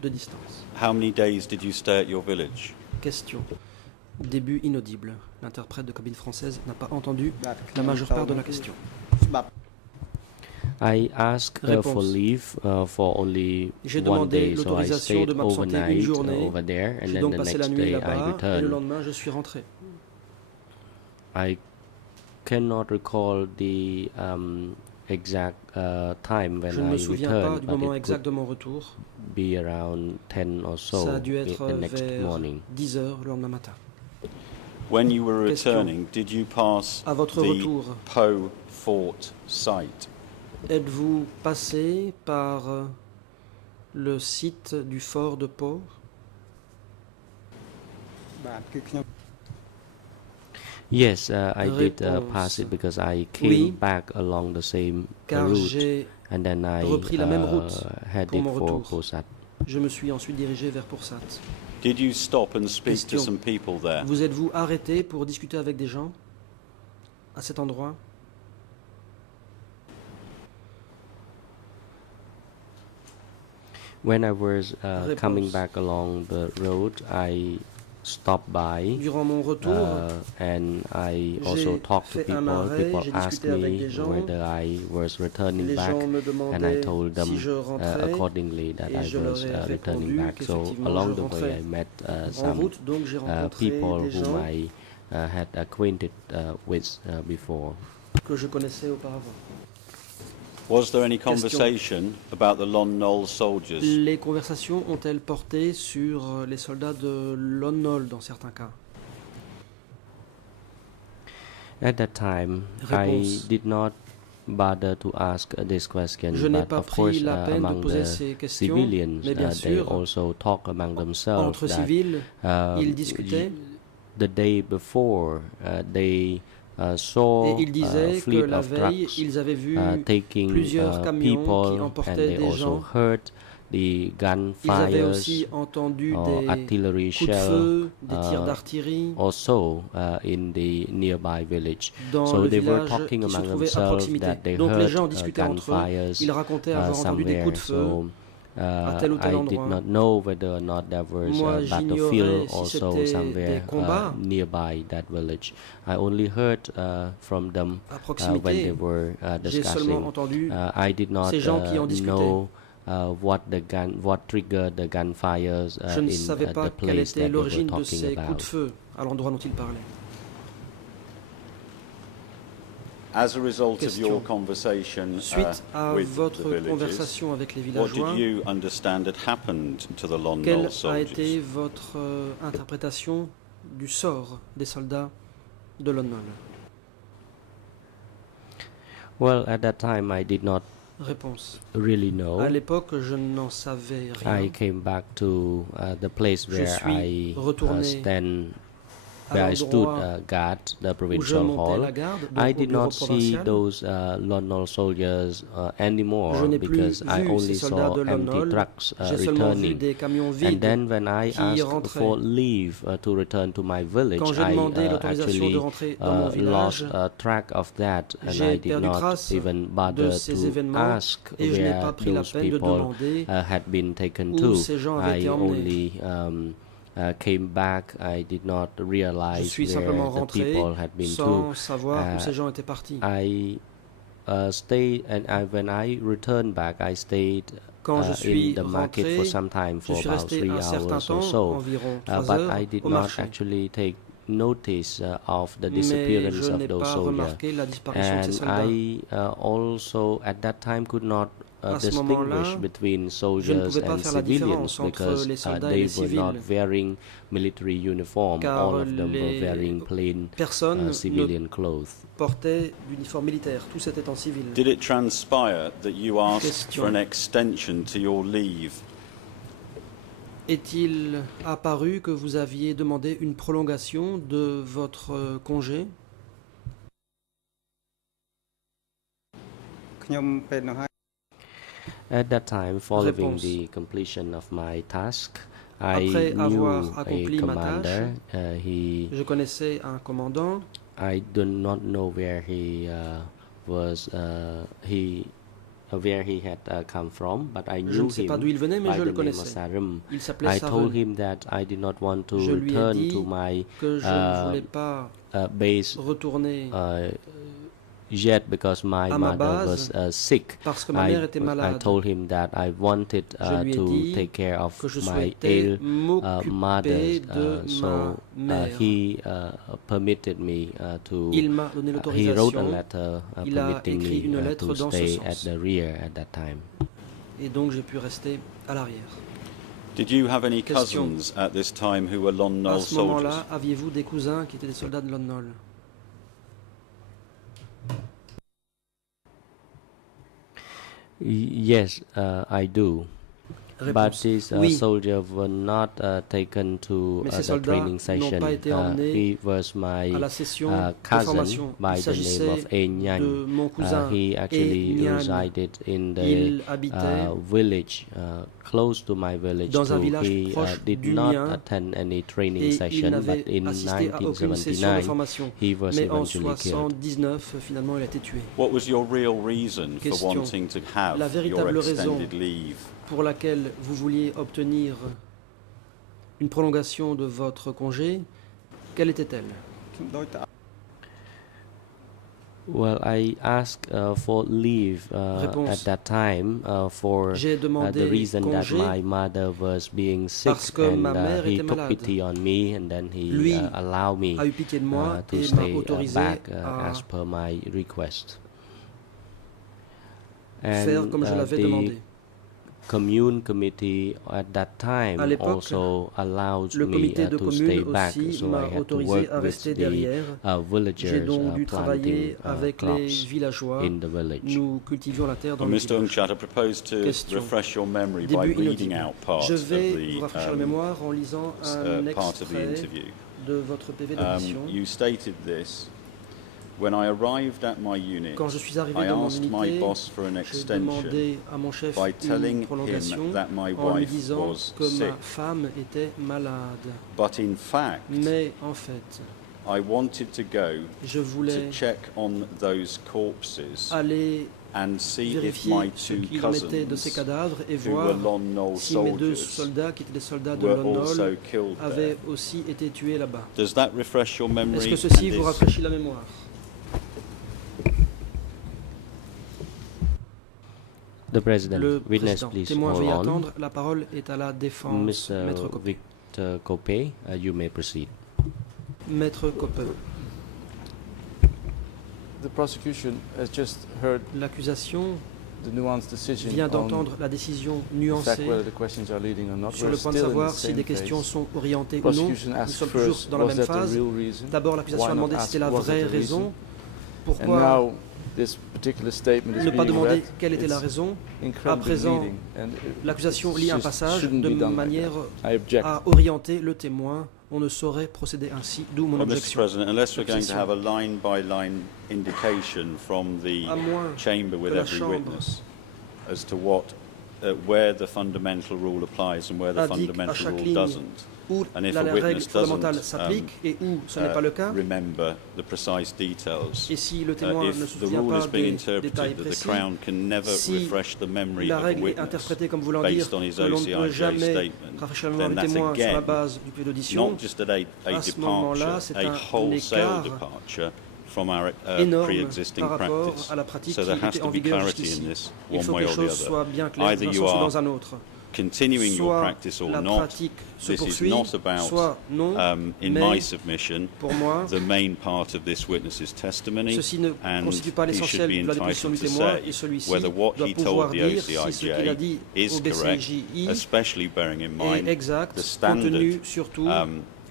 de distance. How many days did you stay at your village? Question. Début inaudible. L'interprète de cabine française n'a pas entendu la majeure part de la question. I asked for leave for only J'ai one demandé day, so I l'autorisation stayed de m'absenter une overnight journée. over there, and J'ai then donc the passé la next nuit day I là-bas et le returned. lendemain je suis rentré. I cannot recall the exact time when Je ne me I souviens pas returned, du but moment it exact de mon retour. could be around 10 or so Ça a dû être the next vers morning. 10 heures le lendemain matin. When you were Question. returning, did you pass À votre the retour, Po Fort site? êtes-vous passé par le site du fort de Pau? បាទគឺខ្ញុំ Yes, I did Réponse. pass it because I came Oui. back along the same Car route, j'ai and then I repris la même route headed mon for retour. Kosat. Je me suis ensuite dirigé vers Poursat. Did you stop and speak to Question. some people there? Vous êtes-vous arrêté pour discuter avec des gens à cet endroit? When I was coming Réponse. back along the road, I stopped by. Durant mon retour, And I also j'ai talked to fait un people. arrêt, People j'ai asked discuté avec me des gens. whether I was returning les back, gens me and I demandaient told them si je rentrais. accordingly that et I je leur was ai returning répondu back. So qu'effectivement, along je the way, rentrais. I met En some route, donc, j'ai rencontré people des whom gens I had acquainted with before. que je connaissais auparavant. Was there any Question. conversation about the Lon Nol soldiers? Les conversations ont-elles porté sur les soldats de Lon Nol dans certains cas? At that time, Réponse. I did not bother to ask this question, Je n'ai but pas of pris course, la peine de among poser the ces questions, civilians, mais bien they sûr, also talk among themselves entre that civils, ils y- discutaient the day before they saw et ils a disaient que fleet la of veille, trucks ils avaient vu taking plusieurs camions qui people, and emportaient they des also gens. heard the Ils avaient gunfires aussi entendu or des artillery coups de shell feu, des tirs d'artillerie also in the nearby village. dans So le they were village talking qui se among trouvait à themselves proximité. that they Donc les heard gens discutaient entre eux, gunfires ils racontaient avoir entendu des somewhere. coups de feu. So tel ou tel I did endroit. not know whether or not there was Moi, a battlefield j'ignorais si also c'était somewhere des combats nearby that village. I only heard from them à when proximité. they were J'ai seulement discussing. entendu I did not ces gens qui en discutaient. know what triggered the gunfires Je ne in savais pas the quelle place était that they were l'origine de talking ces coups about. de feu à l'endroit dont ils parlaient. As a result of Question. your conversation Suite à with votre the villagers, conversation avec les what villageois, did you understand had happened to the Lon quelle Nol a soldiers? été votre interprétation du sort des soldats de Lon Nol? Well, at that time I did not Réponse. really know. À l'époque, je n'en savais rien. I came back to the place Je where suis I retourné where I stood l'endroit guard the où je provincial montais hall. la garde, donc I au did bureau not see provincial. those Lon Nol soldiers anymore Je n'ai plus because I vu only ces soldats saw de Lon empty Nol. trucks J'ai seulement vu returning. des camions And vides. then when I qui asked rentraient. for leave to return to my village, Quand j'ai I demandé l'autorisation de actually rentrer dans mon lost village, track of that, and j'ai I did perdu not trace even de bother ces to événements ask et je n'ai where pas pris la those peine de people demander had been taken où to. ces gens avaient I été emmenés. only came back. I did not Je realize suis where simplement the rentré people had been sans to. savoir où ces gens étaient partis. I stayed, and when I returned back, I stayed Quand je in suis the market rentré, for some time, je for suis about resté 3 un certain hours or temps, so. environ 3 But heures, I did au not marché. actually take notice of the Mais disappearance je of n'ai those pas soldiers. remarqué la disparition de ces And soldats. I also at that time could not À ce distinguish moment-là, between je ne soldiers pouvais pas and faire la civilians différence entre because les soldats et they les were not civils. wearing military uniform. Car All of them were les wearing plain personnes civilian clothes. portaient d'uniforme militaire. Tous étaient en civil. Did it transpire that you asked Question. for an extension to your leave? Est-il apparu que vous aviez demandé une prolongation de votre congé? ខ្ញុំពេលនោះហើយ At that time, following Réponse. the completion of my task, Après I knew avoir a accompli ma commander. Je connaissais un commandant. I do not know where he was. He where he had come from, but I Je knew ne sais him pas d'où il venait, mais by je the le name of connaissais. Sarum. Il s'appelait I told Sarun. him that I did not want to Je lui ai return dit to my que je ne voulais pas base retourner yet because my à ma mother base was sick. parce que ma mère était I malade. told him that I wanted Je lui ai to dit take care of que je my souhaitais ill mother, m'occuper de so ma mère. he permitted me to. Il m'a donné He wrote a l'autorisation letter Il a permitting écrit une me lettre to dans ce stay sens. at the rear at that time. et donc j'ai pu rester à l'arrière. Did you have any Question. cousins at this time who were Lon À Nol ce soldiers? moment-là, aviez-vous des cousins qui étaient des soldats de Lon Nol? Yes, I do. But Réponse. these Oui. soldiers were not taken to Mais ces the soldats training n'ont session. pas été emmenés He was my à la session de cousin formation. by Il the name s'agissait of A Nyang. de mon cousin He actually Nyang. resided in the Il habitait village close to my village dans un too. village He proche did du not mien attend any training et il session, but n'avait in assisté à aucune session de 1979 formation. he was Mais en eventually killed. 79, finalement, il a été tué. What was your real reason for Question. wanting to have La your véritable raison extended leave? pour laquelle vous vouliez obtenir une prolongation de votre congé, quelle était-elle? ខ្ញុំដូចតើ Well, I asked for leave Réponse. at that time for J'ai demandé the reason that congé my mother was being sick, parce que and ma mère he était took malade. pity on me, and then he Lui allowed me a eu pitié de moi to et m'a stay autorisé back à as per my request. faire And comme je l'avais the demandé. commune committee at that time À l'époque, also allowed Le me comité de to stay commune back, aussi so I m'a had to autorisé work à with rester the derrière. J'ai villagers donc dû planting travailler avec les crops villageois. in the village. Nous cultivions la terre dans Well, le Mr. village. Unchat, I propose to Question. refresh your memory by Début reading inaudible. out part Je of vais the vous rafraîchir la mémoire en lisant un part of the extrait interview. de votre PV d'audition. You stated this. When I arrived at my unit, Quand je suis arrivé I dans mon asked my unité, boss for an j'ai extension demandé à mon chef by telling une prolongation him that my en lui wife disant was que sick. ma femme était malade. But in fact, Mais en fait, I wanted to go je to voulais check on those corpses aller and see if vérifier my ce two qu'il en était de ces cousins cadavres et who were voir Lon Nol si mes deux soldiers soldats, qui étaient des soldats de were Lon also Nol, killed there. avaient aussi été tués là-bas. Does that refresh your memory? Est-ce que ceci and vous is- rafraîchit la mémoire? The President, Le witness, président. please Témoin, hold veuillez on. attendre. La parole est à la défense. Maître Mr. Copé. Victor Copé, you may proceed. Maître Copé. The prosecution has just heard L'accusation the nuanced decision vient on d'entendre la décision the fact nuancée whether the questions are leading or not. sur We're le point de still in savoir the si same des questions phase. sont orientées ou non. Prosecution Nous asked sommes toujours first, dans la was même that the phase. real reason? D'abord, l'accusation Why a not demandé si ask, c'était la was that vraie the raison. reason? And Pourquoi now this particular statement is ne pas being demander read. quelle était la It's raison? À incredibly présent, leading, and l'accusation lit un just passage shouldn't de be done like manière that. I object. à orienter le témoin. On ne saurait procéder ainsi, d'où mon Well, Mr. objection. President, unless we're going to Objection. have a line-by-line indication from the À moins chamber with que la every Chambre witness as to what, where the fundamental rule applies and where the indique à fundamental chaque rule ligne doesn't. où And if la a règle witness fondamentale doesn't s'applique et où ce n'est pas le cas, remember the precise details, et si le témoin ne se if the souvient rule pas is being des interpreted détails that the précis, Crown can never si refresh the memory la of a règle est witness interprétée comme voulant dire based on his que l'on ne peut OCIJ jamais statement, rafraîchir la mémoire then du that's témoin sur la again base du plaidoyer d'audition, not just a à ce moment-là, departure, c'est a un wholesale écart departure from our énorme pre-existing par rapport practice. à la pratique So qui there has était to en be vigueur clarity jusqu'ici. in this, Il one faut que way les or the choses soient other. bien claires Either d'un you sens ou are dans un autre. continuing your Soit practice or la not. pratique se This is poursuit, not about, soit non, in mais my submission, pour moi, the main part of this witness's testimony, ceci ne and constitue pas he should l'essentiel be de la déposition entitled du to témoin, say et celui-ci whether what doit he pouvoir told the dire si ce qu'il a dit is au correct, BCJI especially bearing in est mind exact, the compte tenu standard surtout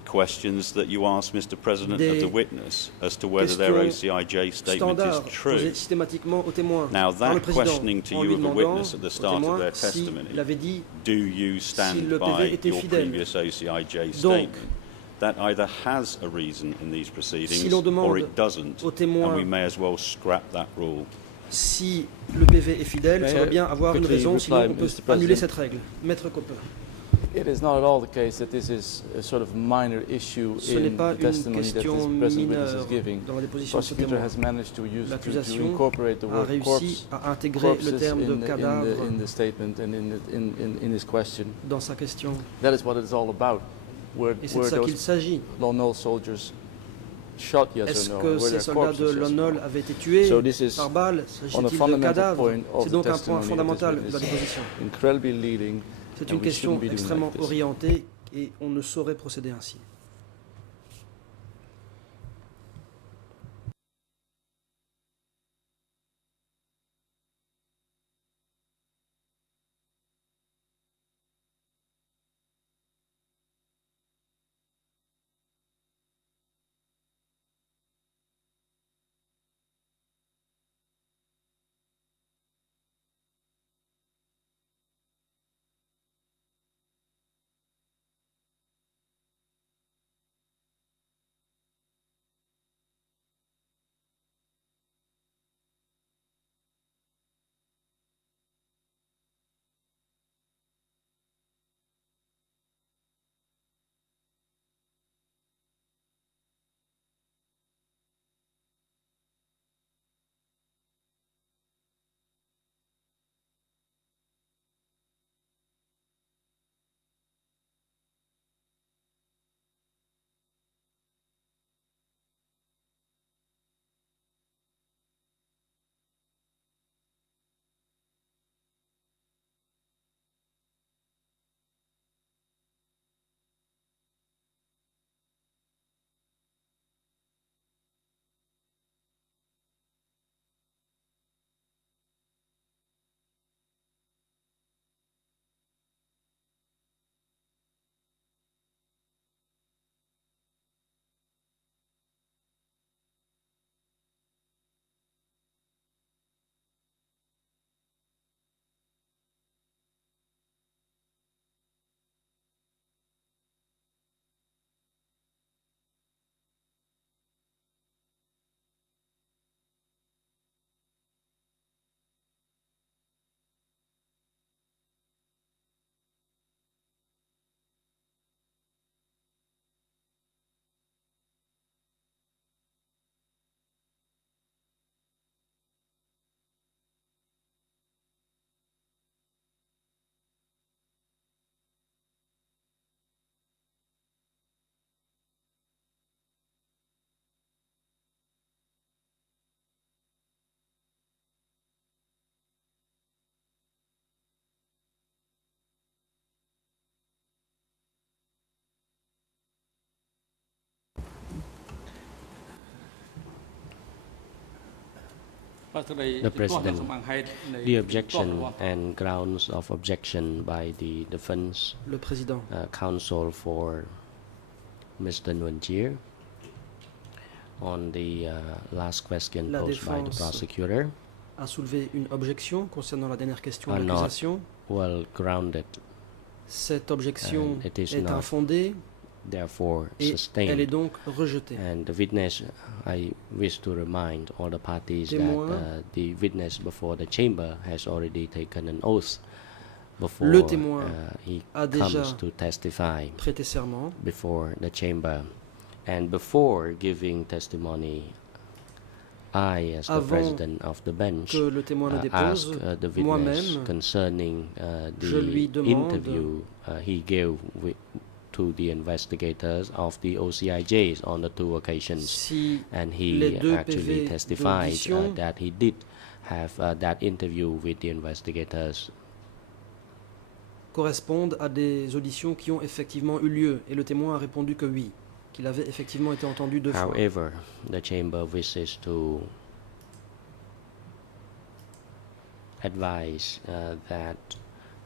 questions that you asked Mr. President of the des witness as to whether their OCIJ statement standards is true. posés systématiquement au témoin Now par le that président questioning to en you lui of a demandant witness at the au start of témoin their s'il testimony, avait dit do you si stand le PV by était your fidèle. previous OCIJ Donc, statement? That either has a reason in these proceedings si l'on demande or it doesn't, au témoin and we may as well scrap that rule. si le PV est fidèle, May ça I doit bien avoir une quickly raison, sinon reply, on peut Mr. President? annuler cette règle. Maître Copper. It is not at all the case that this is a sort of minor issue Ce n'est in pas the une testimony that question this present witness is mineure giving. dans la The déposition de ce prosecutor témoin. has managed to use to L'accusation incorporate the a word réussi à intégrer le terme de cadavre in the statement and in his question. dans sa question. That is what it's all about. Et c'est de ça qu'il s'agit. Lone Nol soldiers shot, yes Est-ce or no? que Were ces there soldats corpses, de yes or Lone no? Nol avaient été tués So this is par balle? on a S'agit-il de fundamental cadavres? point of C'est the donc un point testimony of this fondamental de la witness. déposition. Incredibly leading. C'est and une we question shouldn't be doing extrêmement like this. orientée et on ne saurait procéder ainsi. The President, the objection and grounds of objection by the defense Le président. counsel for Mr. Nguyen Chir on the last question La posed by the défense prosecutor a soulevé une objection concernant la dernière question are de not l'accusation. well grounded, Cette objection and it is est not infondée therefore et elle est sustained. donc rejetée. And the witness, I wish to remind all the parties Témoin. that the witness before the chamber has already taken an oath before Le témoin he a comes déjà to testify prêté serment. before the chamber. And before giving testimony, I, as the Avant president of the bench, que le témoin ne dépose, asked the witness moi-même, concerning je lui the demande interview he gave to the investigators of the OCIJs on the two occasions. si And les he deux actually PV testified d'audition that he did have that interview with the investigators. correspondent à des auditions qui ont effectivement eu lieu. Et le témoin a répondu que oui, qu'il avait effectivement été entendu 2 fois. However, the chamber wishes to advise that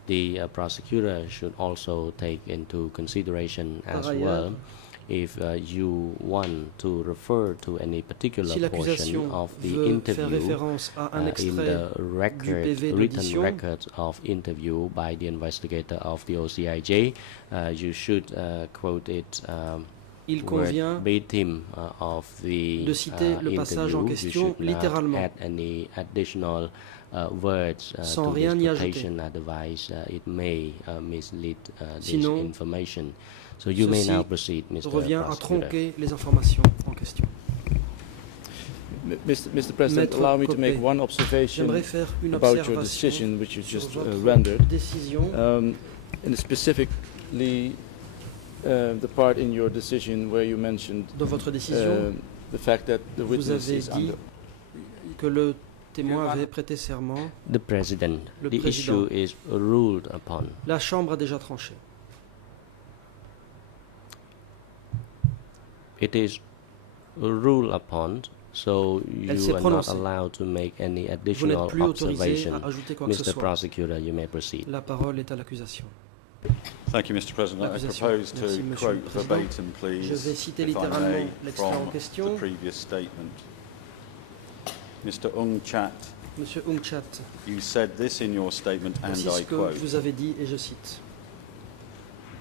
the prosecutor should also take into consideration Par as ailleurs, well if you want to refer to any particular si portion l'accusation of the veut faire interview référence à un in extrait the record, PV written d'audition, record of interview by the investigator of the OCIJ, you should quote it il convient verbatim of the de citer le passage en interview. question You should not littéralement. add any additional words sans to rien this y ajouter. quotation, otherwise it may mislead this Sinon, information. So you may ceci now proceed, Mr. revient à Prosecutor. tronquer les informations en question. Mr. President, Maître allow me to Copé, make one observation j'aimerais faire une about your observation decision which you sur just votre rendered, décision, and specifically the part in your decision where you mentioned dans votre décision, the fact that the vous witness avez is dit que le témoin avait prêté serment. The President, Le the Président. issue is ruled upon. La Chambre a déjà tranché. It is ruled upon, so Elle s'est you are not prononcée. allowed to make any Vous additional n'êtes plus autorisé observation. à ajouter quoi que ce Mr. soit. Prosecutor, you may proceed. La parole est à l'accusation. Thank you, Mr. President. I L'accusation. propose to Merci, Monsieur le quote Président. verbatim, please, Je vais citer if I littéralement may, l'extrait en from question. the previous statement. Mr. Ung Chat, Monsieur Umchat, you said this in your statement, and voici I ce que quote, vous avez dit, et je cite.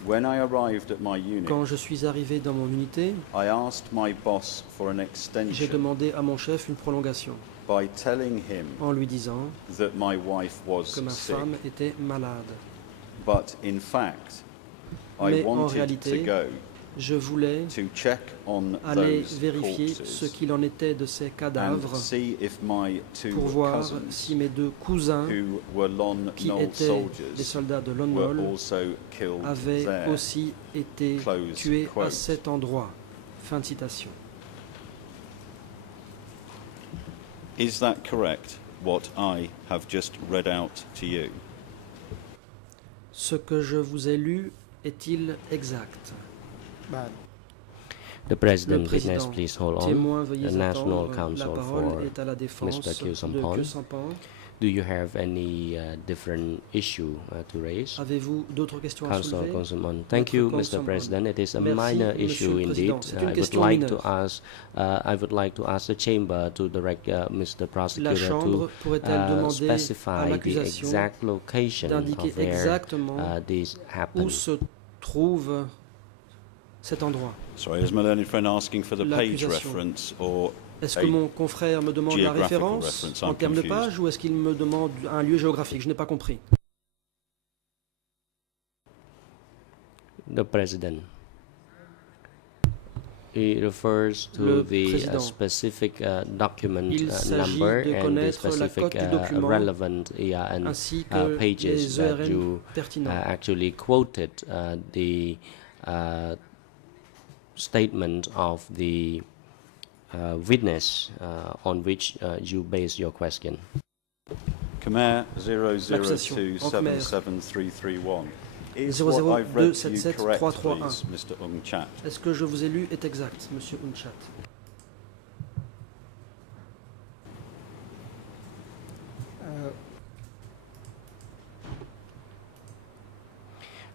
"When I arrived at my unit, Quand je suis arrivé dans mon unité, I asked my boss for an j'ai extension demandé à mon chef une prolongation, by telling him en lui disant that my wife was que ma sick. femme était malade. But in fact, I Mais en wanted réalité, to go Je voulais to check on aller those vérifier ce corpses qu'il en était de ces and cadavres see if my two pour voir cousins, si mes deux cousins, who were Lon qui Nol étaient des soldiers, soldats de Lon were Nol, also killed avaient there. aussi été Close tués à quote. cet endroit. Fin de citation. Is that correct, what I have just read out to you? Ce que je vous ai lu est-il exact? បាទ The President, Le witness, Président, please hold on. témoin, The veuillez National attendre. La Counsel parole for est à la défense Mr. Kyo de Samphan. Kyo Samphan. Do you have any different issue to raise? Avez-vous d'autres questions à Councillor soulever? Consulman. Thank you, Maître Mr. President. It is a Merci, minor Monsieur issue le indeed. Président. C'est une I would question like to mineure. ask. I would like to ask the chamber to direct Mr. La Prosecutor Chambre to pourrait-elle demander à specify the l'accusation exact location d'indiquer of where exactement this où happened? se trouve cet endroit? Sorry, is my learned friend asking for the page L'accusation. reference or Est-ce que mon confrère me demande la geographical référence reference? en I'm termes de confused. page ou est-ce qu'il me demande un lieu géographique? Je n'ai pas compris. The President. He refers to Le the Président. specific document Il s'agit number de and the connaître la specific cote du document relevant and ainsi que pages les that ERN you pertinents. actually quoted the statement of the witness on which you base your question. Khmer L'accusation. En Khmer. 002773331. Is what I've read to you correct, 002773331. please, Mr. Ung Chat? Est-ce que je vous ai lu est exact, Monsieur Unchat?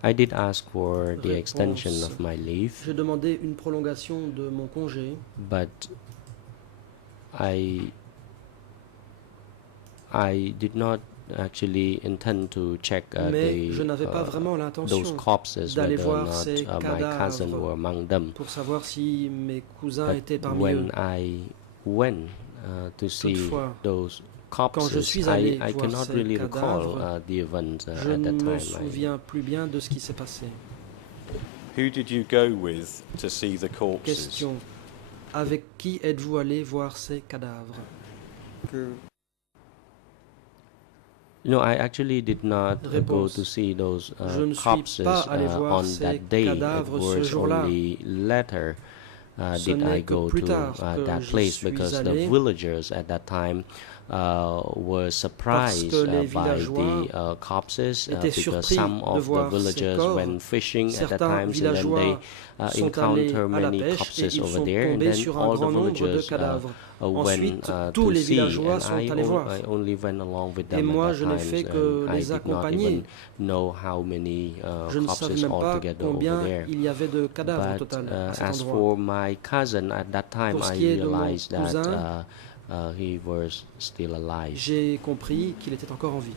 I did ask for the Réponse. extension of my leave, J'ai demandé une prolongation de mon congé, but I did not actually intend to check mais je n'avais pas vraiment those l'intention corpses, d'aller whether or voir not ces my cousin cadavres were among them. pour savoir si mes cousins But étaient parmi eux. when I went to see Toutefois, those quand je corpses, suis allé I voir cannot ces really recall cadavres, the event Je at ne that me time. souviens plus bien de ce qui s'est passé. Who did you go with to see the corpses? Question. Avec qui êtes-vous allé voir ces cadavres?គឺ No, I actually did not go Réponse. to see those Je ne suis corpses pas allé voir on ces that day. It cadavres ce was jour-là. only later Ce did n'est I que go plus to tard que that je place suis because allé the villagers at that time were surprised que les by villageois the corpses étaient because surpris some de of the voir ces villagers corps. went fishing at that Certains time, and then they villageois sont allés encounter à la many pêche et corpses ils over sont there, and tombés then sur un all the grand nombre de villagers cadavres. went Ensuite, tous to les see, villageois and sont I allés voir. only went along with them Et moi, at je that n'ai time, fait que and I les did not accompagner. even know how many Je ne savais corpses même pas altogether combien over there. il y avait de cadavres au But total à cet as endroit. for my cousin, at that time Pour ce I qui est de mon realized that cousin, he was still alive. J'ai compris qu'il était encore en vie.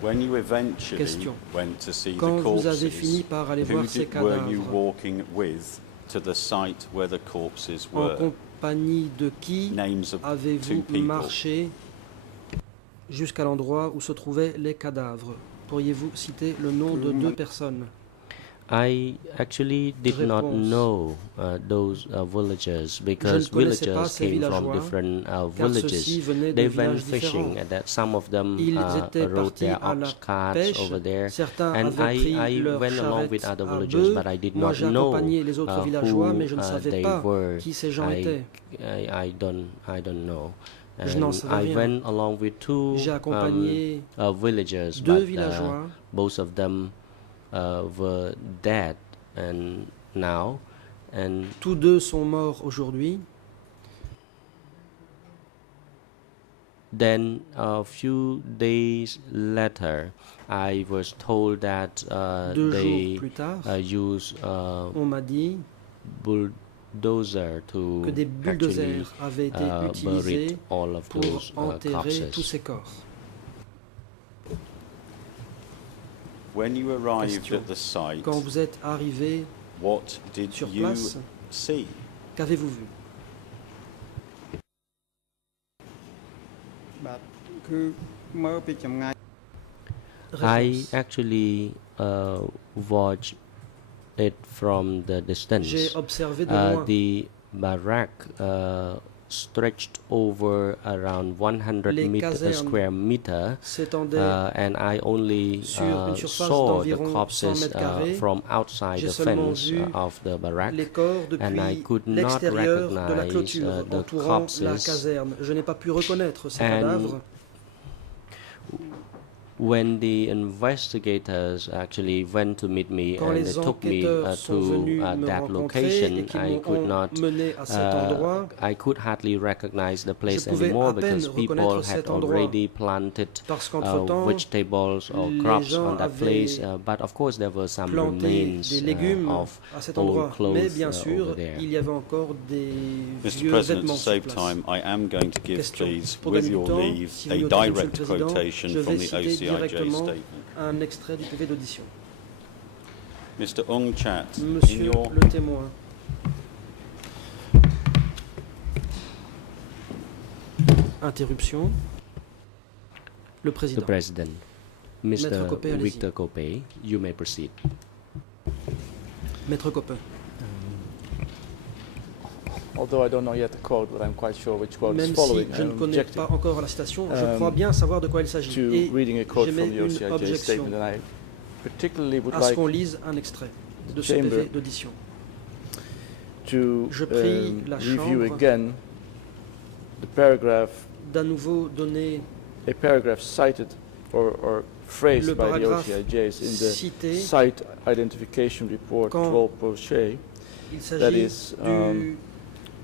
When you eventually Question. went to see Quand the vous avez corpses, fini par aller who voir ces were you cadavres, walking with to the site where the corpses en were? compagnie de qui Names of two avez-vous people. marché jusqu'à l'endroit où se trouvaient les cadavres. Pourriez-vous citer le nom de 2 personnes? I actually did not know those villagers because villagers came from different villages. They went fishing and that some of them rode their ox carts over there, and I went along with other villagers, but I did not know who they were. I don't know. And I went along with 2 villagers, but both of them were dead and now, and tous 2 sont morts aujourd'hui. Then a few days later, I was told that they use on m'a dit bulldozer to que des bulldozers avaient été utilisés all of pour those enterrer tous ces corps. When you arrived at the site, quand vous êtes arrivé what did sur you place, see? qu'avez-vous vu? បាទគឺមើលពីចម្ងាយ I actually watched it from the distance. J'ai observé de loin. The barrack stretched over around 100 square meter, and I only saw the corpses from outside the fence of the barrack, and I could not recognize the corpses. Je n'ai pas pu reconnaître ces cadavres. When the investigators actually went to meet me and they took me to that location, I could hardly recognize the place anymore because people had already planted vegetables or crops on that place. But of course, there were some remains of old clothes over there. Mr. President, to save time, I am going to give, please, with your leave, a direct quotation from the OCIJ directement statement. Un extrait du PV d'audition. Mr. Ung Chat, Monsieur le témoin. Interruption. Le président. The President. Mr. Victor Copé, you may proceed. Maître Copé. Although I don't know yet the quote, but I'm quite sure which quote is Même following. si je ne connais pas encore la citation, je crois bien savoir de quoi il s'agit. Et j'émets une objection à ce qu'on lise un extrait de ce PV d'audition. Je prie la Chambre d'un nouveau donner a paragraph cited or phrased le by the paragraphe OCIJs in the cité Site Identification Report 12 Prochet. Il That s'agit is du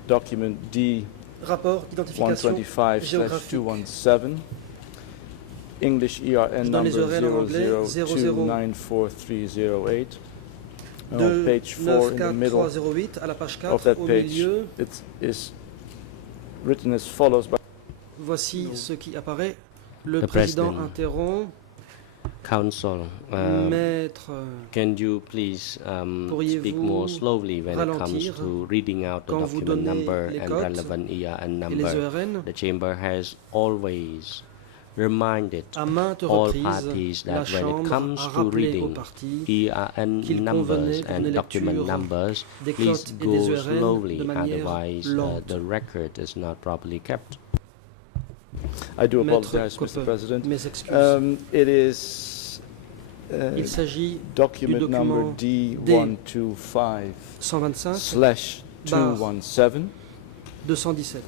document D rapport d'identification géographique. 125/217, English ERN number 00294308. On page 4 in the middle 94308 à la page 4 of that au page, milieu. it is written as follows. Voici ce qui apparaît. Le The président President. interrompt. Counsel, Maître, can you please speak more slowly when it comes to reading out the quand vous document donnez number les and codes relevant ERN et les number? ERN, The Chamber has always reminded à maintes all reprises, parties la that when it Chambre comes a to rappelé aux reading parties ERN qu'il numbers convenait pour and une document lecture numbers, des please codes et go des ERN slowly, de manière otherwise lente. the record is not properly kept. I do Maître apologize, Mr. Copper, President. mes excuses. It is Il s'agit document du number document D125/217. 217.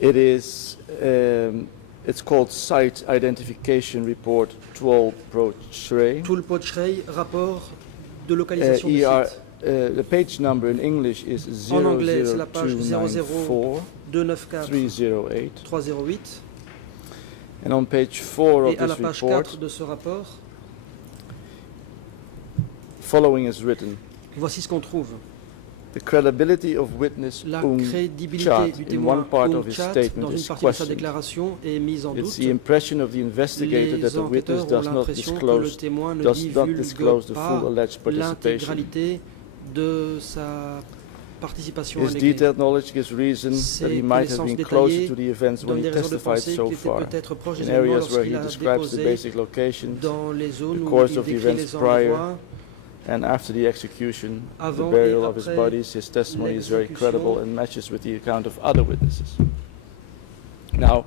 It is it's called Site Identification Report 12 Prochet. Tout le Pochrey, rapport de localisation du site. The page number in English is En anglais, c'est la page 00294 308. 308. And on page 4 of Et à la this page report, 4 de ce rapport, following is written. voici ce qu'on trouve. The credibility of witness La Ung crédibilité Chat du in témoin one part Ung of his Chat statement dans une is partie de sa questioned. déclaration est mise en It's doute. the impression of the investigator that Les the witness enquêteurs ont does not l'impression que le disclose témoin ne the divulgue full pas alleged participation. l'intégralité de sa participation à His l'église. detailed knowledge gives reason that he might have been closer to the events when he testified so far. In areas where he describes the basic locations, the course of the events prior and after the execution, the burial of his bodies, his testimony is very credible and matches with the account of other witnesses. Now,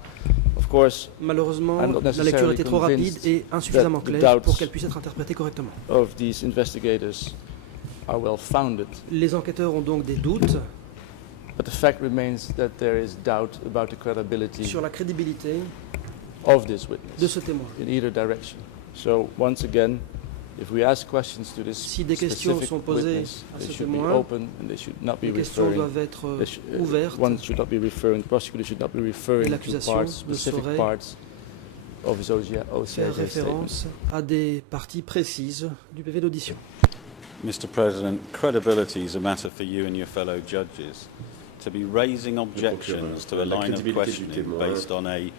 of course, malheureusement, I'm not la lecture necessarily était trop rapide et insuffisamment claire pour qu'elle puisse être interprétée correctement. Of these investigators are well founded. Les enquêteurs ont donc des doutes. But the fact remains that there is doubt about the credibility sur la crédibilité of this witness de ce témoin. In either direction. So once again, if we ask questions to this si des questions sont posées witness, à ce they should témoin, be open and they should not be les questions referring. Doivent être ouvertes. One should not be referring. The prosecutor should not be referring to parts, specific parts of his OCIJ faire référence à des parties précises du PV d'audition. Mr. President, credibility is a matter for you and your fellow judges. To be raising objections to a line of questioning based on a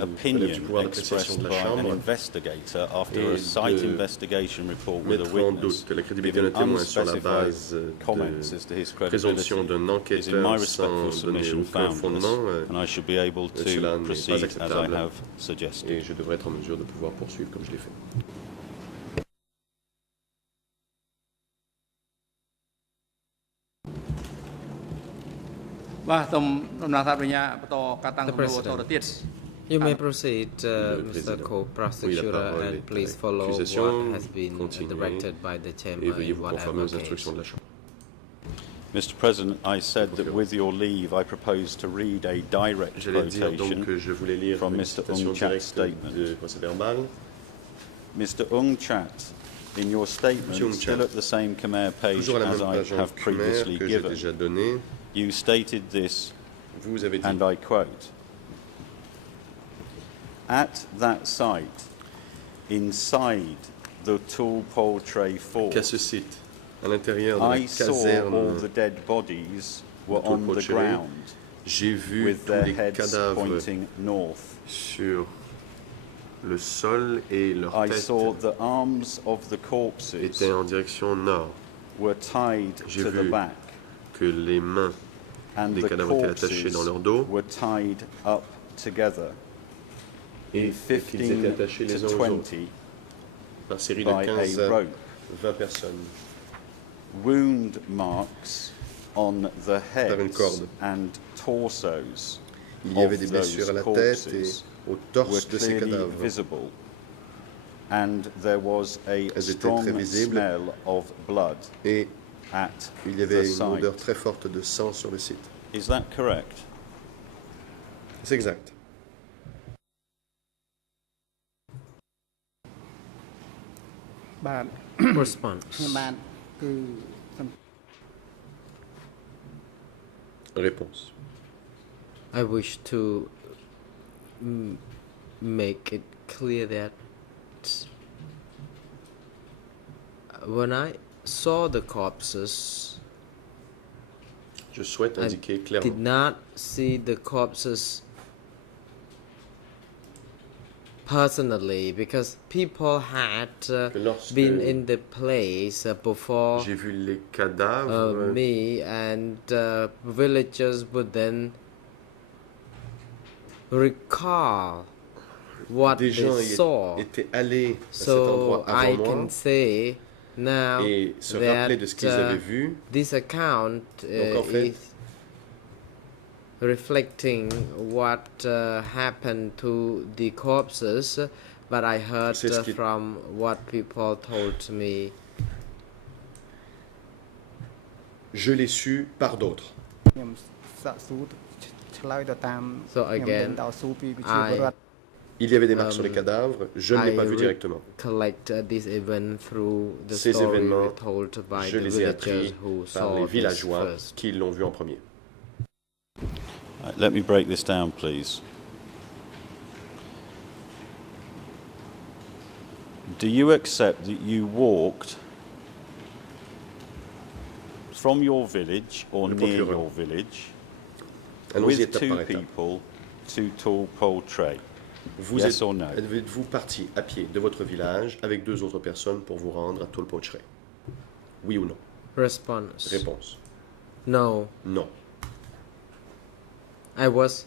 opinion expressed by an investigator after a site investigation report with a witness, giving unspecified comments as to his credibility is, in my respectful submission, foundless, and I should be able to proceed as I have suggested. Et je devrais être en mesure de pouvoir poursuivre comme je l'ai fait. The President, you may proceed, Mr. Co-Prosecutor, and please follow what has been directed by the Chamber in whatever case. Mr. President, I said that with your leave I propose to read a direct quotation from Mr. Ung Chat's statement. Mr. Ung Chat, in your statement, still at the same Khmer page as I have previously given, you stated this, and I quote, "At that site, inside the Tulpoltray Fort, I saw all the dead bodies were on the ground, with their heads pointing north. Le sol et leur I saw the arms of the corpses étaient en direction nord. were tied to the back, que les mains des cadavres étaient attachées dans leur dos were tied up together et qu'ils étaient attachés les uns aux autres par série de 15 à 20 personnes. Wound marks on the heads and torsos Il y avait des blessures à la tête et au torse de ces cadavres. Visible, and there was a strong smell of blood et at il y avait the une site. odeur très forte de sang sur le site. Is that correct? C'est exact. Response. Réponse. I wish to make it clear that when I saw the corpses, Je souhaite indiquer I did clairement. not see the corpses personally because people had been in the place before J'ai vu les cadavres me, and villagers would then recall what des gens they saw. étaient allés à cet So endroit I avant moi can say now et se rappeler de ce qu'ils avaient vu. this account Donc, en fait, is reflecting what happened to the corpses, but I heard from what people told me. Je l'ai su par d'autres. So again, Il y avait des marques sur les cadavres, je ne l'ai pas vu directement. Collect this event through the Ces story événements, told by je the les ai villagers appris who par saw les this villageois first. qui l'ont vu en premier. Let me break this down, please. Do you accept that you walked from your village or near your village with two people to Tulpoltray? Yes or no? Êtes-vous parti à pied de votre village avec deux autres personnes pour vous rendre à Tulpoltray? Oui ou non? Response. Réponse. No. Non. I was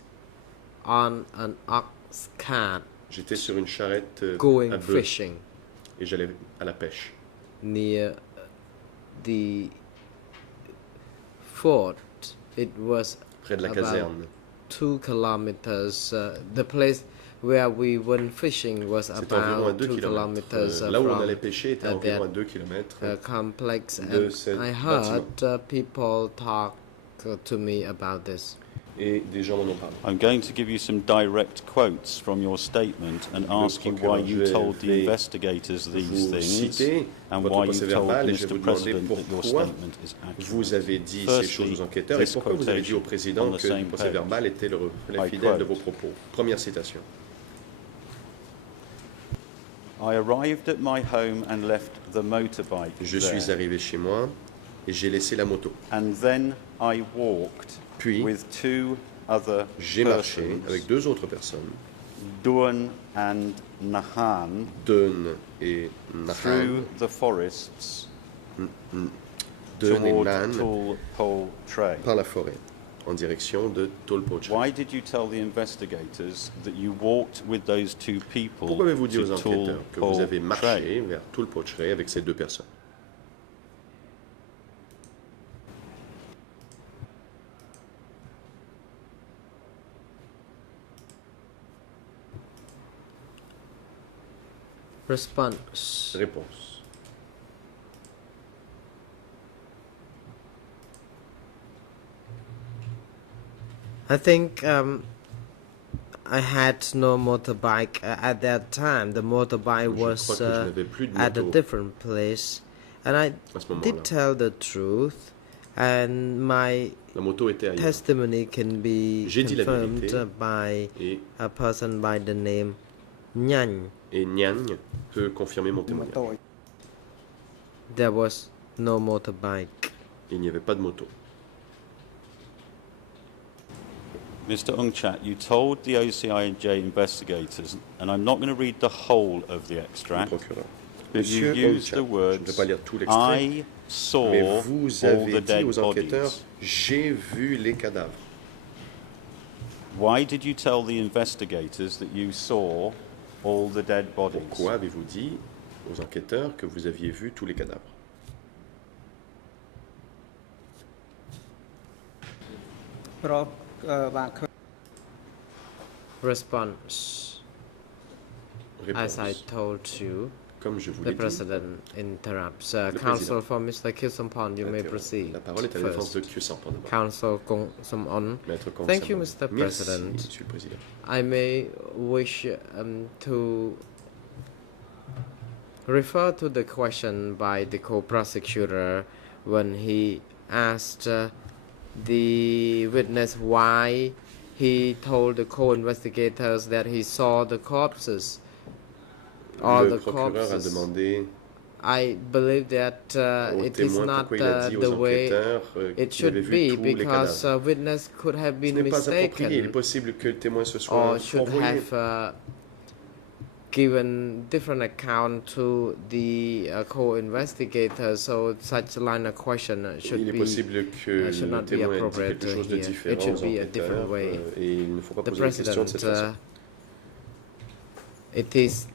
on an ox cart. J'étais sur une charrette going à bœuf, fishing et j'allais à la pêche. Near the fort. It was près de la about caserne. 2 kilometers. The place where we went fishing was about 2 kilometers là où on allait from pêcher était environ à 2 kilomètres complex. de And cet I heard people talk to me about this. Et des gens m'en ont parlé. I'm going to give you some direct quotes from your statement and ask you why you told the investigators these things and why you told Mr. President that your statement is accurate. Vous avez dit ces choses aux enquêteurs et pourquoi vous avez dit au président que le procès-verbal était le reflet fidèle de vos propos. Première citation. I arrived at my home and left the motorbike Je suis arrivé chez moi et j'ai laissé la moto. And then I walked Puis, with 2 other j'ai marché avec 2 autres personnes, Duan and Nahan, Dun et Nahan, through the forests Dun et Nan, par la forêt, en direction de Tolpo Tray. Why did you tell the investigators that you walked with those 2 people? Pourquoi avez-vous dit aux enquêteurs que vous avez marché vers Tolpo Tray avec ces 2 personnes? Response. Réponse. I think I had no motorbike at that time. The motorbike was at a different place, and I did tell the truth. And my testimony can be confirmed by a person by the name Nyan. Et Nyan peut confirmer mon témoignage. There was no motorbike. Il n'y avait pas de moto. Mr. Ungchat, you told the OCIJ investigators, and I'm not going to read the whole of the extract, but you used the words, I saw all the dead bodies. J'ai vu les cadavres. Why did you tell the investigators that you saw all the dead bodies? Pourquoi avez-vous dit aux enquêteurs que vous aviez vu tous les cadavres? Response. As I told you, comme je vous the President interrupts. Counsel for Mr. Kyusampon, you may proceed. La parole est à la défense de Kyusampon. Counsel Kyusampon. Thank you, Mr. President. Merci, Monsieur le Président. I may wish to refer to the question by the co-prosecutor when he asked the witness why he told the co-investigators that he saw the corpses. All the corpses. I believe that it is not the way it should be, because a witness could have been mistaken or should have given different account to the co-investigators, so such line of question should not be appropriate here. It should be a different way. The President, it is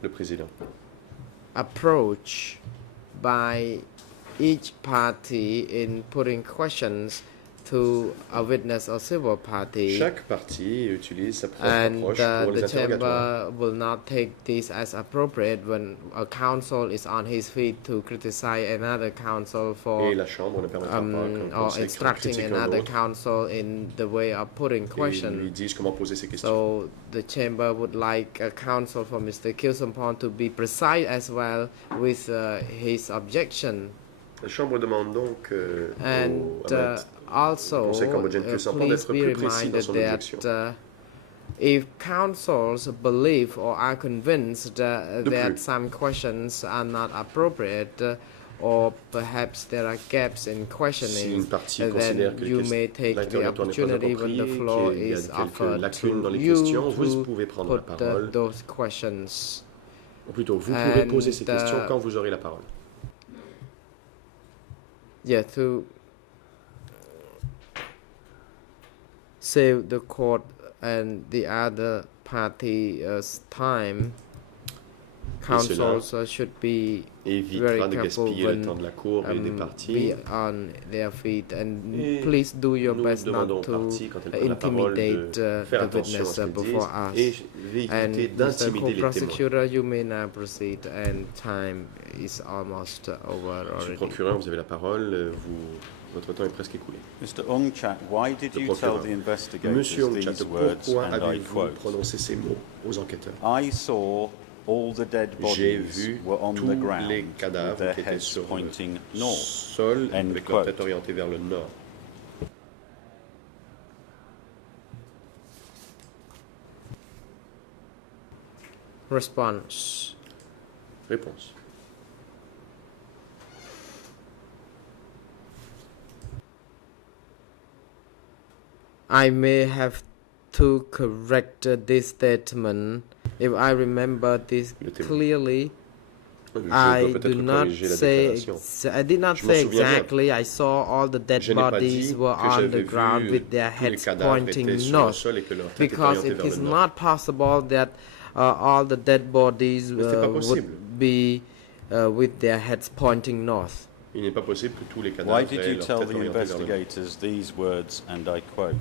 approach by each party in putting questions to a witness or civil party. Chaque partie utilise sa propre and approche pour les the chamber interrogatoires. will not take this as appropriate when a counsel is on his feet to criticize another counsel for Et la chambre ne permettra pas qu'un or conseil instructing critique un another autre counsel in the way of putting et lui questions. disent comment poser ses questions. So the chamber would like a counsel for Mr. Kyusampon to be precise as well with his objection. La chambre demande donc also, please be reminded that if counsels believe or are convinced that some questions are not appropriate, or perhaps there are gaps in questioning, then you may take the opportunity when the floor is offered to you to put those questions. Ou plutôt, vous pourrez poser ces questions quand vous aurez la parole. Yeah, to save the court and the other party's time, counsels should be very careful when be on their feet, and please do your best not to intimidate the witness before us. And Mr. Co-Prosecutor, you may now proceed, and time is almost over already. Monsieur le procureur, vous avez la parole. Votre temps est presque écoulé. Mr. Ongchak, why did you tell the investigators these words, and I quote, prononcer ces mots aux enquêteurs? I saw all the dead bodies were on the ground with their heads pointing north. Sol, avec leur tête orientée vers le nord. Response. Réponse. I may have to correct this statement. If I remember this clearly, I did not say exactly. I saw all the dead bodies were on the ground with their heads pointing north, because it is not possible that all the dead bodies would be with their heads pointing north. Why did you tell the investigators these words, and I quote,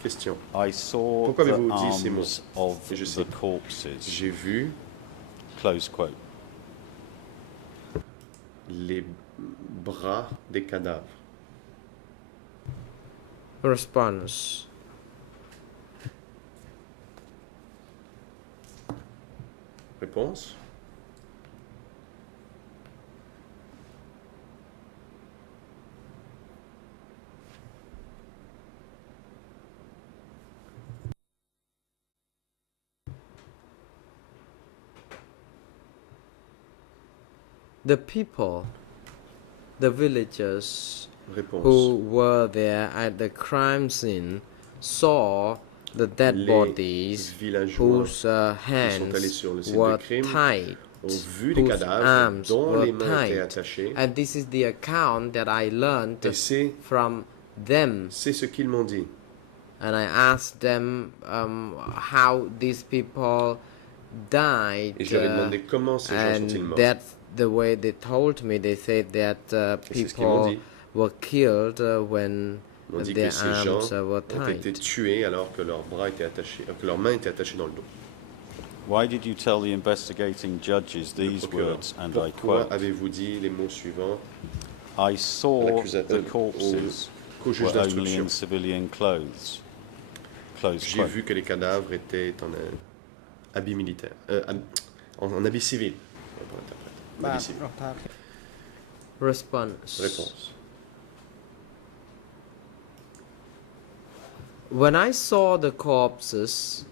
Question. I saw the arms of the corpses. J'ai vu close quote. Les bras des cadavres. Response. Réponse. The people, the villagers Réponse. who were there at the crime scene saw the dead bodies whose hands were tied, whose arms were tied. And this is the account that I learned from them. C'est ce qu'ils m'ont dit. And I asked them how these people died, and that's the way they told me. They said that people were killed when their arms were tied. Ont été tués alors que leurs bras étaient attachés, que leurs mains étaient attachées dans le dos. Why did you tell the investigating judges these words, and I quote, avez-vous dit les mots suivants? I saw the corpses were only in civilian clothes. J'ai vu que les cadavres étaient en habit militaire, en habit civil. Response. Réponse. When I saw the corpses,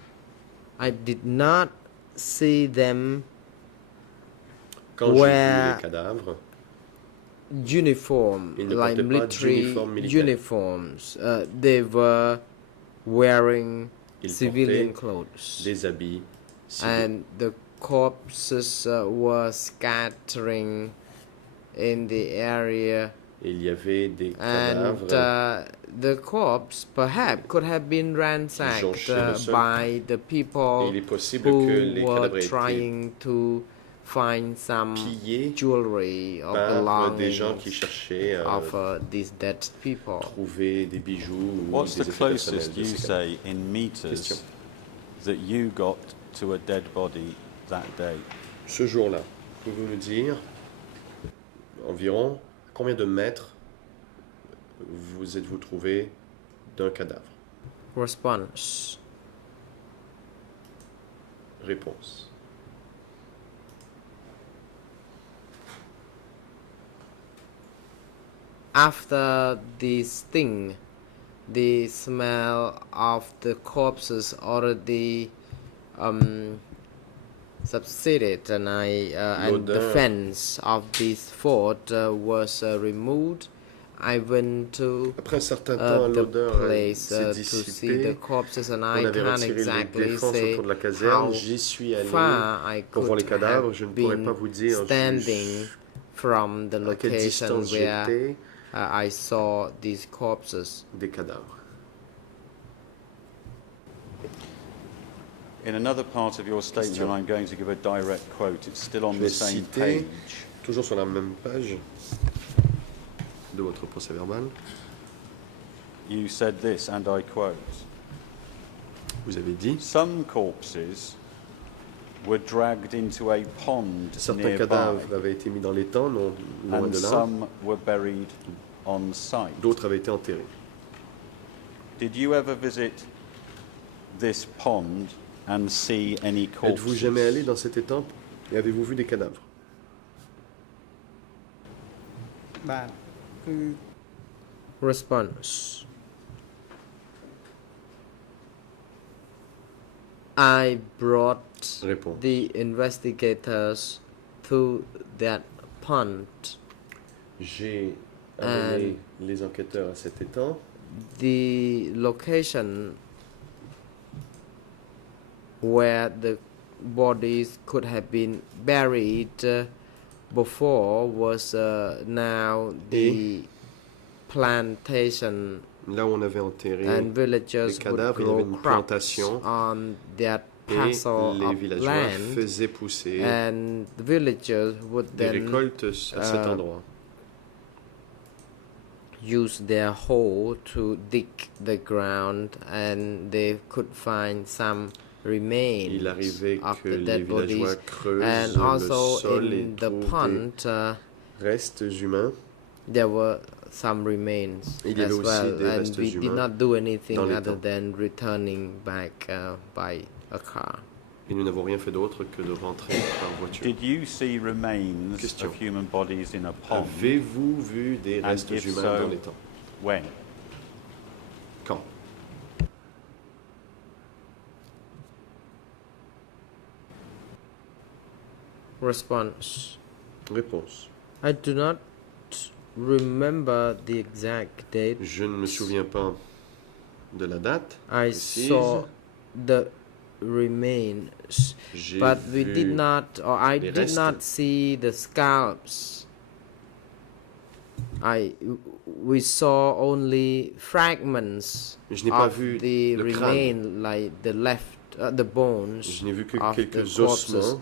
I did not see them wear uniform, like military uniforms. They were wearing civilian clothes, des habits and the corpses were scattering in the area. Il y avait des cadavres. And the corpse perhaps could have been ransacked by the people who were trying to find some jewelry or belongings of these dead people. What's the closest you say in meters that you got to a dead body that day? Ce jour-là, pouvez-vous nous dire environ combien de mètres vous êtes-vous trouvé d'un cadavre? Response. Réponse. After this thing, the smell of the corpses already subsided, and and the fence of this fort was removed. I went to the place to see the corpses, and I can't exactly say how far I could have been standing from the location where I saw these corpses. Des cadavres. In another part of your statement, and I'm going to give a direct quote, it's still on the same page. Toujours sur la même page de votre procès-verbal. You said this, and I quote. Vous avez dit. Some corpses were dragged into a pond Certains cadavres avaient été mis dans l'étang, non loin de là. Some were buried on site. D'autres avaient été enterrés. Did you ever visit this pond and see any corpses? Êtes-vous jamais allé dans cet étang et avez-vous vu des cadavres? Response. I brought Réponse. the investigators to that pond. J'ai amené les enquêteurs à cet étang. The location where the bodies could have been buried before was now the plantation. Là où on avait enterré and villagers les cadavres, il y avait une plantation on that et parcel les of villageois land, faisaient pousser and the villagers would des then récoltes à cet endroit. Use their hoe to dig the ground, and they could find some remains Il arrivait of que the les dead bodies, villageois creusent and le also sol et in the trouvent pond des restes humains. there were some remains Il y avait as aussi well, des and restes we did humains not do anything dans other l'étang. than returning back by a car. Et nous n'avons rien fait d'autre que de rentrer par voiture. Did you see remains Question. of human bodies in a pond? Avez-vous vu des And restes if humains so, dans l'étang? when? Quand? Response. Réponse. I do not remember the exact date. Je ne me souviens pas de la date I précise. saw the remains, J'ai but we vu did not, or I les did restes. not see the scalps. We saw only fragments Je n'ai pas of vu the le crâne. remain, like the the bones Je n'ai vu que of the quelques corpses. ossements.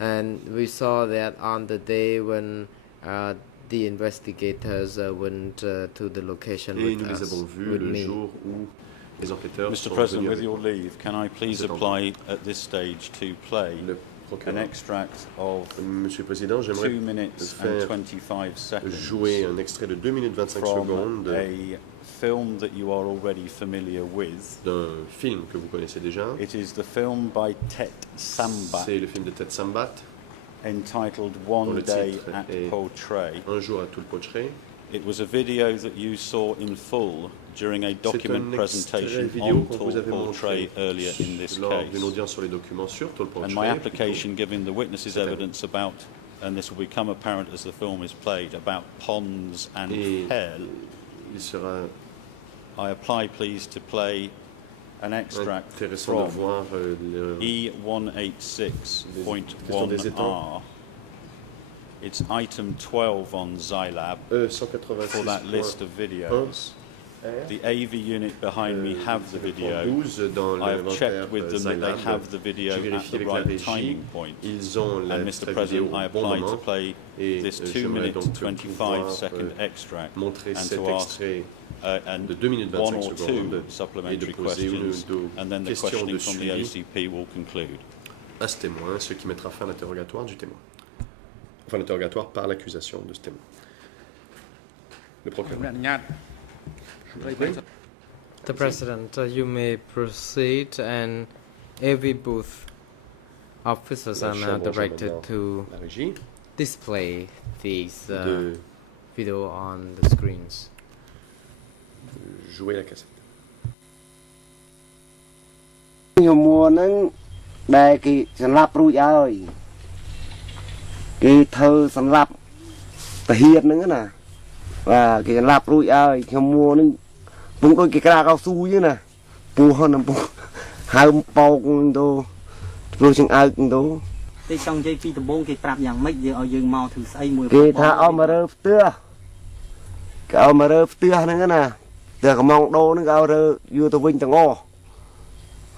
And we saw that on the day when the investigators went to the location Et with nous les us, avons vus with le me. jour où les enquêteurs Mr. sont President, venus with avec your leave, can I please Cet apply at this stage to play le an procureur. extract of Monsieur le Président, 2 j'aimerais minutes and faire 25 seconds jouer un extrait de 2 minutes 25 from secondes a film that you are already familiar with. d'un film que vous connaissez déjà. It is the film by Tet Sambat C'est le film de Ted Sambat, entitled dont One le Day titre at est Portray. Un jour à Tulpotre. It was a video that you saw in full during a document C'est un extrait presentation vidéo on qu'on vous avait Portray montré earlier in this lors d'une case. audience sur les documents sur Tulpotre. And my application giving the witnesses Cette année. evidence about, and this will become apparent as the film is played, about ponds and Et hell. il sera I apply please to play an extract intéressant de from voir le Question des étangs. E186.1r. It's item 12 on Xylab for that list of 186.1 videos. The AV unit behind me have the video. 12 dans I have l'inventaire checked with them that they Xylab. have the video J'ai at vérifié the avec la right régie. timing point. Ils ont And la Mr. vidéo President, I au bon apply to moment. play Et this 2 j'aimerais minute donc 25 second pouvoir extract montrer and cet to ask extrait and de 2 minutes one 25 or secondes two et supplementary de poser une ou questions, deux and then the questions questioning de from the suivi ACP will conclude. à ce témoin, ce qui mettra fin à l'interrogatoire du témoin. Enfin, l'interrogatoire par l'accusation de ce témoin. Le procureur. The President, you may proceed, and every booth officers La are now chambre directed maintenant to la régie display these de video on the screens. jouer la cassette. ខ្ញុំមួហ្នឹងដែលគេសម្លាប់រួចហើយគេធ្វើសម្លាប់តាហ៊ានហ្នឹងណាបាទគេសម្លាប់រួចហើយខ្ញុំមួហ្នឹងពងដូចគេក្រាកោស៊ូចឹងណាពូហនពូហៅប៉ោកទៅព្រោះចង្អើកទៅ ចង់និយាយពីដំបូងគេប្រាប់យ៉ាងម៉េចយើងឲ្យយើងមកធ្វើស្អីមួយ គេថាអោមករើផ្ទះគេអោមករើផ្ទះហ្នឹងណាផ្ទះកំងដូរហ្នឹងគេអោរើយួរទៅវិញទាំងអស់ហ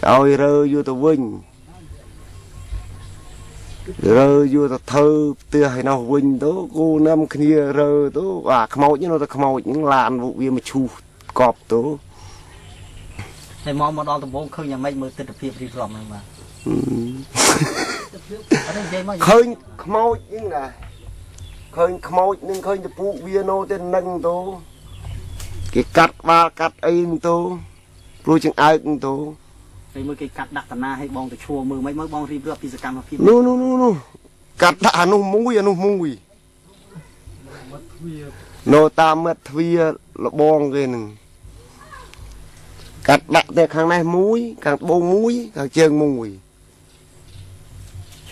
Coi rơ vô tàu vinh rơ vô tàu thơ tưa hay nào vinh tố cô năm kia rơ tố khmau chứ nó ta khmau những làn vụ viên mà chu cọp tố thầy mong mà đo tàu bông khơi nhà mấy mới tự phim đi làm mà khơi khmau nhưng là khơi khmau nhưng khơi cho phụ viên nó tên nâng tố cái cắt ba cắt ấy tố rồi chừng ai cũng tố thầy mới cái cắt đặt na hay bong từ chùa mưa mấy mới bong đi rửa pizza cam phim no cắt đã nó mui nó ta mất thuê là bong cái này cắt đặt để khang này muối càng bông muối càng chân mui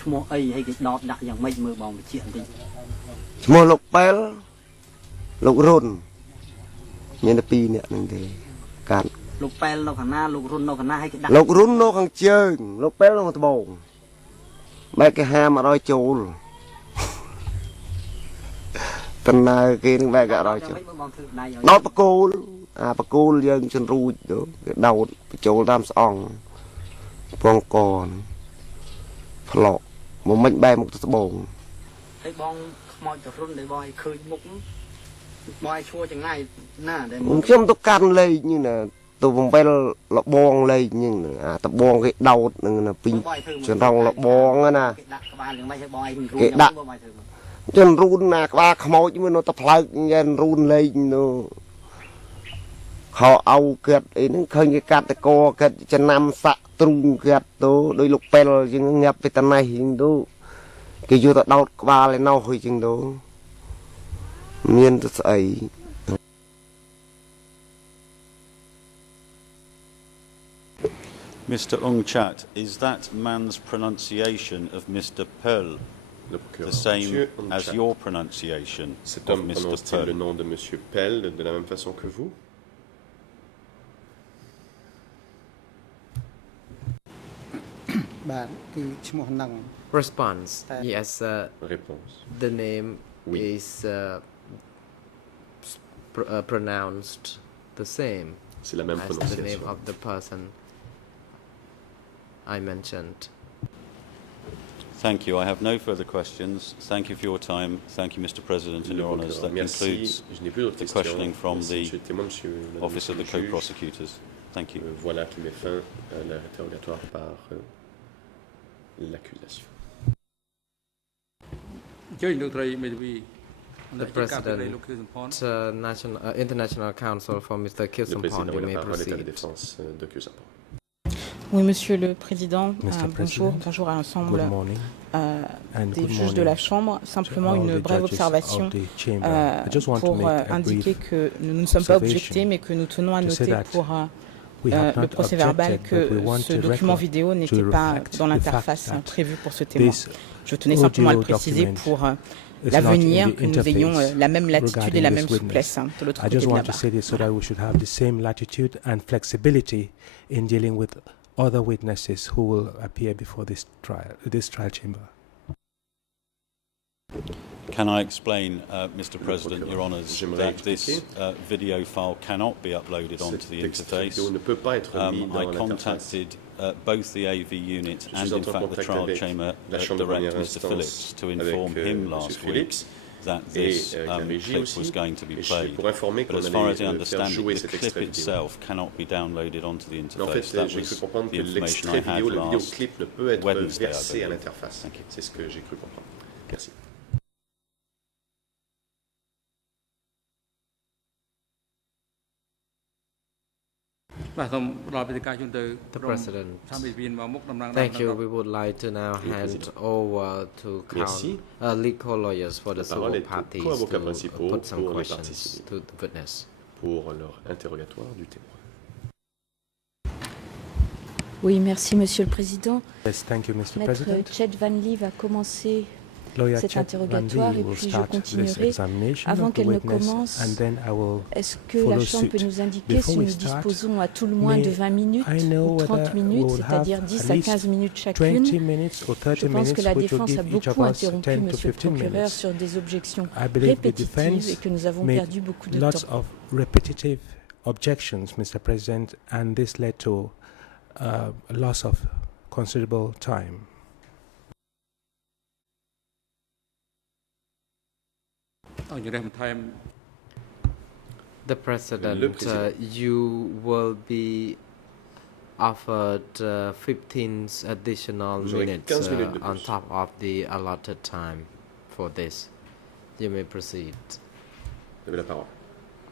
mua ấy hay cái đọt đặtอย่างmấy mưa bong chuyện thì mua lục pel lục rôn nhân pi nè nên thế cắt lục pel nó khả na lục rôn nó khả na hay cái đặt lục rôn nó càng chơi lục pel nó bông mấy cái ham mà đôi chôl tên này kia nó mấy cái đôi chôl nó bạc cô dân chân ru đó cái đầu chôl tam song phong còn lọ một mình bay một tờ bông thấy bong mọi tờ rôn để boi khơi mục boi chua chẳng ngay nà để không tôi can lên như là tôi vòng bay là bong lên nhưng tập bong cái đầu là pin chân rong là bong á nè cái đặt chân run nè ba khmoi chứ nó tập lại chân run lên nó họ ao kẹt ấy nó khơi cái cát cái co kẹt chân nam sạ trung kẹt đó đôi lục pel nhưng nhập về tận này hình đó cái vô tận đau ba lên nâu hồi chừng đó miên tôi ấy Mr. Ung Chat, is that man's pronunciation of Mr. Pearl the same as your pronunciation of Mr. Pearl? Le nom de Monsieur Pell de la même façon que vous? Response. Yes. Réponse. The name oui. is pronounced the same. C'est la même as prononciation. The name of the person I mentioned. Thank you. I have no further questions. Thank you for your time. Thank you, Mr. President, and Your Honours. That concludes the questioning from the Office of the Co-Prosecutors. Thank you. Voilà qui met fin à l'interrogatoire par l'accusation. The President, International Counsel for Mr. Kirsampon, you may proceed. Oui, Monsieur le Président, bonjour à l'ensemble des juges de la Chambre. Simplement une brève observation pour indiquer que nous ne sommes pas objectés, mais que nous tenons à noter pour le procès verbal que ce document vidéo n'était pas dans l'interface prévue pour ce témoin. Je tenais simplement à le préciser pour l'avenir, que nous ayons la même latitude et la même souplesse de l'autre côté de la barre. Other witnesses who will appear before this trial chamber. Can I explain, Mr. President, Your Honours, that this video file cannot be uploaded onto the interface. I contacted both the AV unit and, in fact, the trial chamber director, Mr. Phillips, to inform him last week that this clip was going to be played. But as far as I understand it, the clip itself cannot be downloaded onto the interface. That was the information I had last Wednesday, I believe. Thank you. C'est ce que j'ai cru comprendre. Merci. The President, thank you. We would like to now hand over to legal lawyers for the civil parties to put some questions to the witness. Pour leur interrogatoire du témoin. Oui, merci Monsieur le Président. Yes, thank you, Mr. Maître President. Chet Van Lee va commencer cet interrogatoire et puis je continuerai. Avant qu'elle ne commence, est-ce que la Chambre peut nous indiquer si nous disposons à tout le moins de 20 minutes ou 30 minutes, c'est-à-dire 10 à 15 minutes chacune? Je pense que la défense a beaucoup interrompu Monsieur le procureur sur des objections répétitives et que nous avons perdu beaucoup de temps. objections, Mr. President, and this led to a loss of considerable time. The President, you will be offered 15 additional minutes on top of the allotted time for this. You may proceed.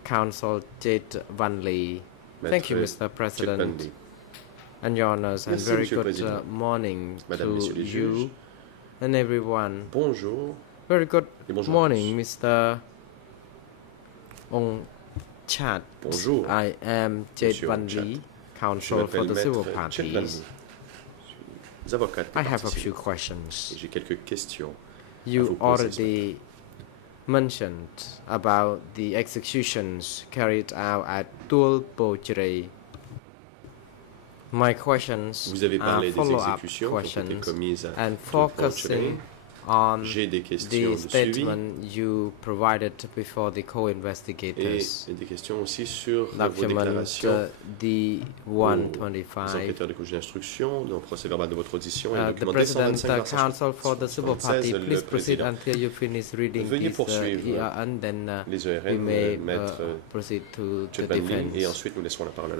Counsel Chet Van Lee. Thank you, Mr. President. And your honors, and very good morning to you and everyone. Bonjour. Very good morning, Mr. Ong Chat. Bonjour. I am Chet Van Lee, counsel for the civil parties. I have a few questions. You already mentioned about the executions carried out at Tuol Po Chirei. My questions are follow-up questions and focusing on the statement you provided before the co-investigators. Document D-125. The President, Counsel for the Civil Party, please proceed until you finish reading this and then we may proceed to the defense.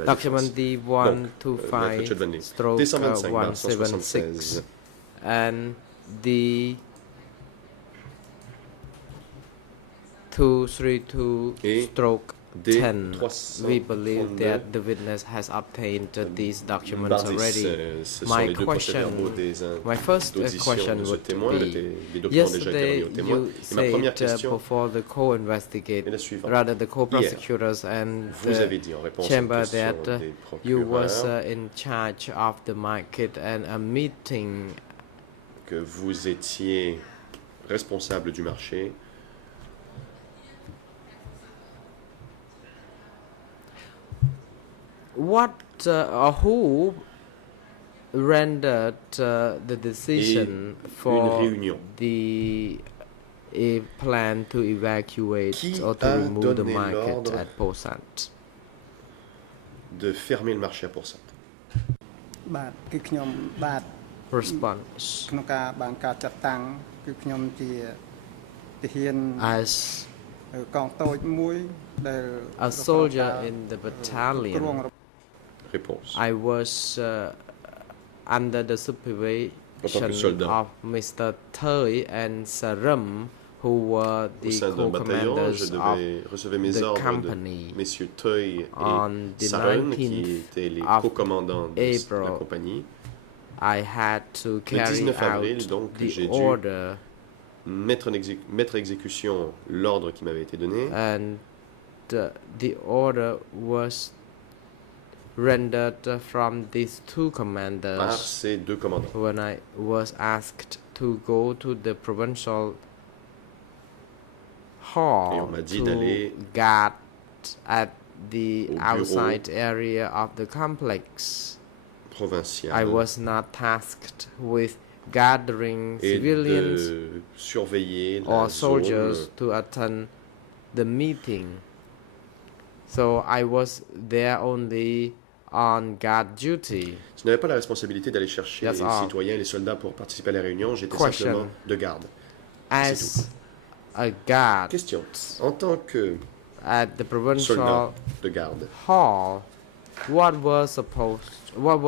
Document D-125/176 and the 232/10. We believe that the witness has obtained these documents already. My first question would be, yesterday you said before the the co-prosecutors and the chamber that you was in charge of the market and a meeting. Que vous étiez responsable du marché. Who rendered the decision for the plan to evacuate or to remove the market at Posant? De fermer le marché à Posant. Response. As a soldier in the battalion, I was under the supervision of Mr. Thơi and Saram, who were the co-commanders of the company. On the 19th of April, I had to carry out the order. Mettre à exécution l'ordre qui m'avait été donné. And the order was rendered from these two commanders. Par ces deux commandants. When I was asked to go to the provincial hall to guard at the outside area of the complex, provincial. I was not tasked with gathering civilians or soldiers to attend the meeting. So I was there only on guard duty. Je n'avais pas la responsabilité d'aller chercher les citoyens et les soldats pour participer à la réunion, j'étais simplement de garde. As a guard. Question. En tant que at the provincial soldat de garde hall, what were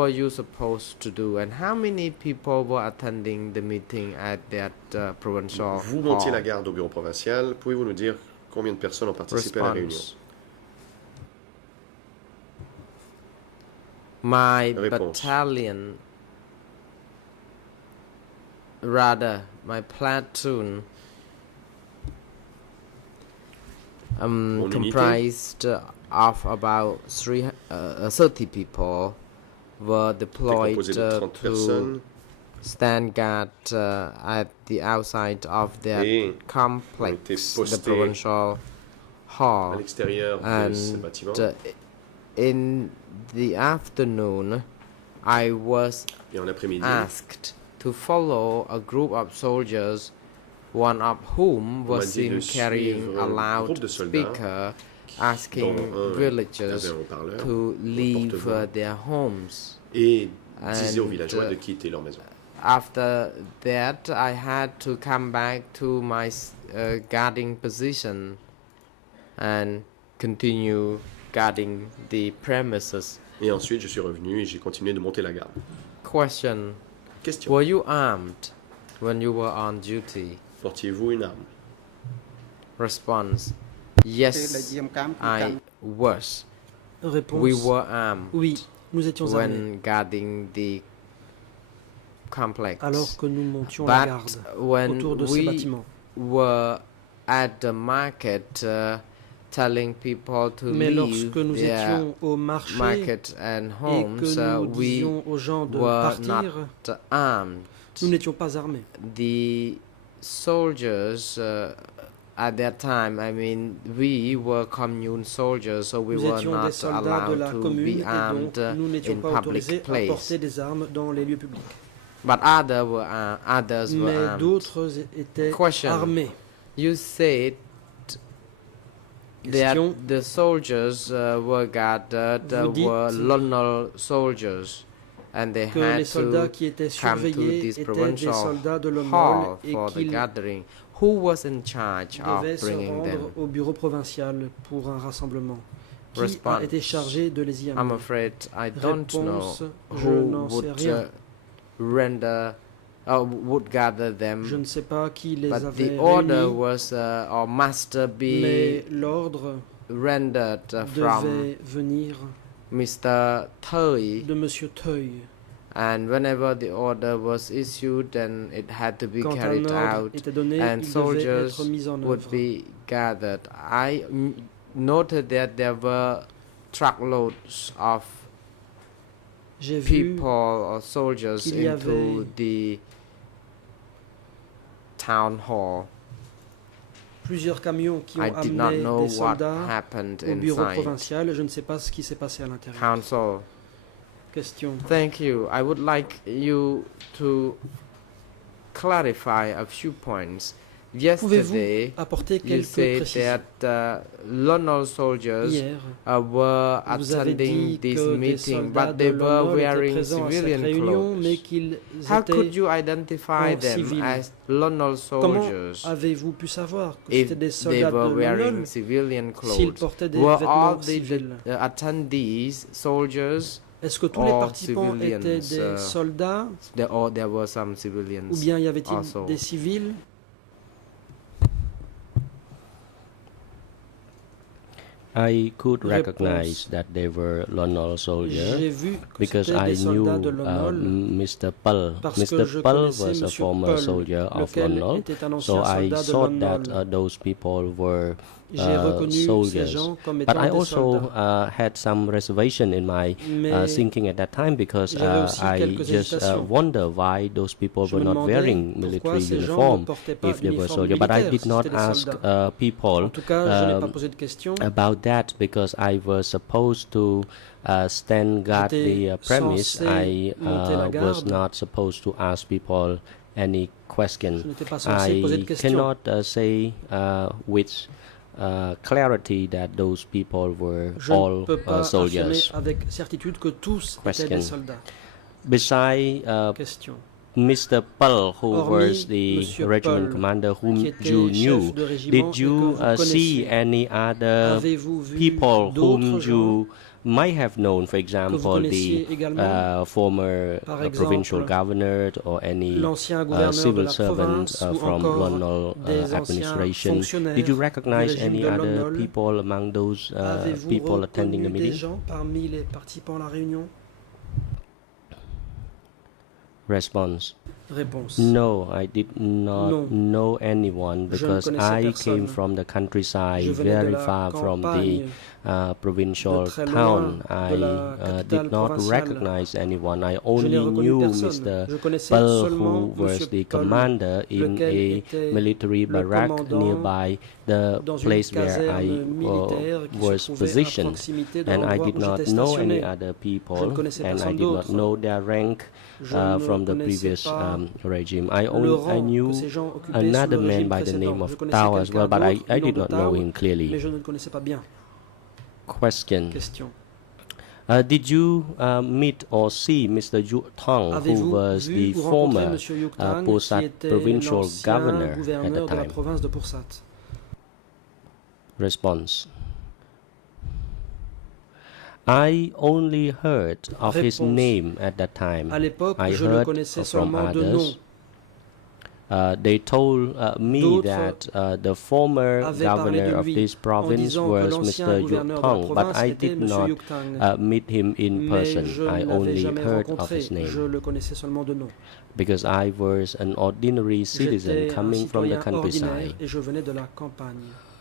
you supposed to do, and how many people were attending the meeting at that provincial Vous montiez la garde au bureau provincial. Pouvez-vous nous dire combien de personnes ont participé à la réunion? My battalion, rather my platoon, comprised of about 30 people, were deployed to stand guard at the outside of their complex, the provincial hall. And in the afternoon, I was asked to follow a group of soldiers, one of whom was seen carrying a loudspeaker asking villagers to leave their homes. Et disait aux villageois de quitter leur maison. After that, I had to come back to my guarding position and continue guarding the premises. Et ensuite, je suis revenu et j'ai continué de monter la garde. Question. Were you armed when you were on duty? Portiez-vous une arme? Response. Yes, I was. Réponse. We were armed. Oui, nous étions armés. When guarding the complex. Alors que nous montions la garde autour de ces bâtiments. Were at the market telling people to Mais leave lorsque nous étions au marché market and homes, et que nous disions aux gens de partir, nous n'étions pas armés. The soldiers at that time, I mean, we were commune soldiers, so we were not allowed to be armed in public place. Porter des armes dans les lieux publics. But others were armed. Mais d'autres étaient armés. You said that the soldiers were gathered were London soldiers, and they had to come to this provincial hall for the gathering. Who was in charge of bringing them? Au bureau provincial pour un rassemblement. Qui a été chargé de les y amener? I'm afraid I don't know who would render would gather them. Je ne sais pas qui les avait the order was or must be mais l'ordre rendered from venir Mr. Theuil, de Monsieur Theuil. And whenever the order was issued, then it had to be carried out, donné, and soldiers would be gathered. I noted that there were truckloads of people or soldiers into the town hall. Plusieurs camions qui ont amené des soldats au bureau provincial. Je ne sais pas ce qui s'est passé à l'intérieur. Council. Question. Thank you. I would like you to clarify a few points. Yesterday, you said that London soldiers were attending this meeting, but they were wearing civilian clothes. How could you identify them as London soldiers if they were wearing civilian clothes? Were all the attendees soldiers? Est-ce que tous les participants étaient des soldats? There were some civilians. Ou bien y avait-il des civils? I could recognize that they were Lonnol soldiers because I knew Mr. Pal. Mr. Pal was a former soldier of Lonnol, so I thought that those people were soldiers. But I also had some reservation in my thinking at that time because I just wonder why those people were not wearing military uniform if they were soldiers. But I did not ask people about that because I was supposed to stand guard the premise. I was not supposed to ask people any question. I cannot say which clarity that those people were all soldiers. Question. Besides Mr. Pal, who was the regiment commander whom you knew, did you see any other people whom you might have known, for example, the former provincial governor or any civil servant from Lonnol administration? Did you recognize any other people among those people attending the meeting? Response. No, I did not know anyone because I came from the countryside, very far from the provincial town. I did not recognize anyone. I only knew Mr. Pal, who was the commander in a military barrack nearby the place where I was positioned. And I did not know any other people, and I did not know their rank from the previous regime. I knew another man by the name of Tao as well, but I did not know him clearly. Question. Question. Did you meet or see Mr. Yuk Thong, who was the former Pursat provincial governor at the time? Response. I only heard of his name at that time. I heard from others. They told me that the former governor of this province was Mr. Yuk Thong, but I did not meet him in person. I only heard of his name because I was an ordinary citizen coming from the countryside.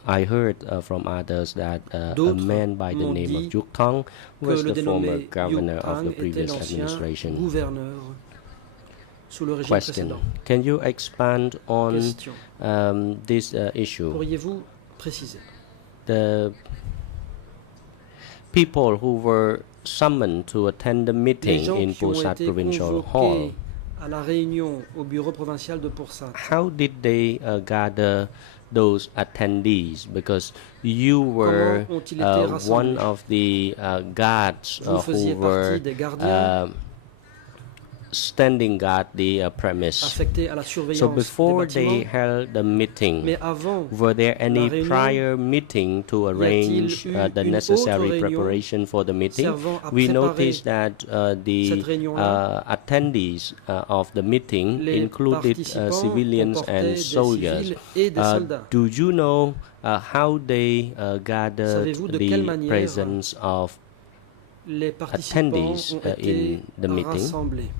I heard from others that a man by the name of Yuk Thong was the former governor of the previous administration. Question. Can you expand on this issue? The people who were summoned to attend the meeting in Pursat Provincial Hall, how did they gather those attendees? Because you were one of the guards who were standing guard the premise. So before they held the meeting, were there any prior meeting to arrange the necessary preparation for the meeting? We noticed that the attendees of the meeting included civilians and soldiers. Do you know how they gathered the presence of attendees in the meeting?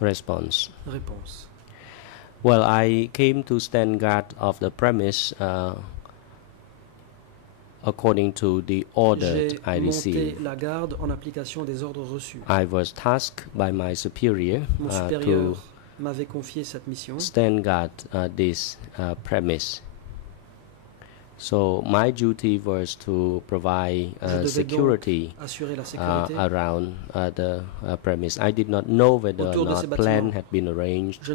Response. Well, I came to stand guard of the premise according to the order I received. I was tasked by my superior to stand guard this premise. So my duty was to provide security around the premise. I did not know whether or not plan had been arranged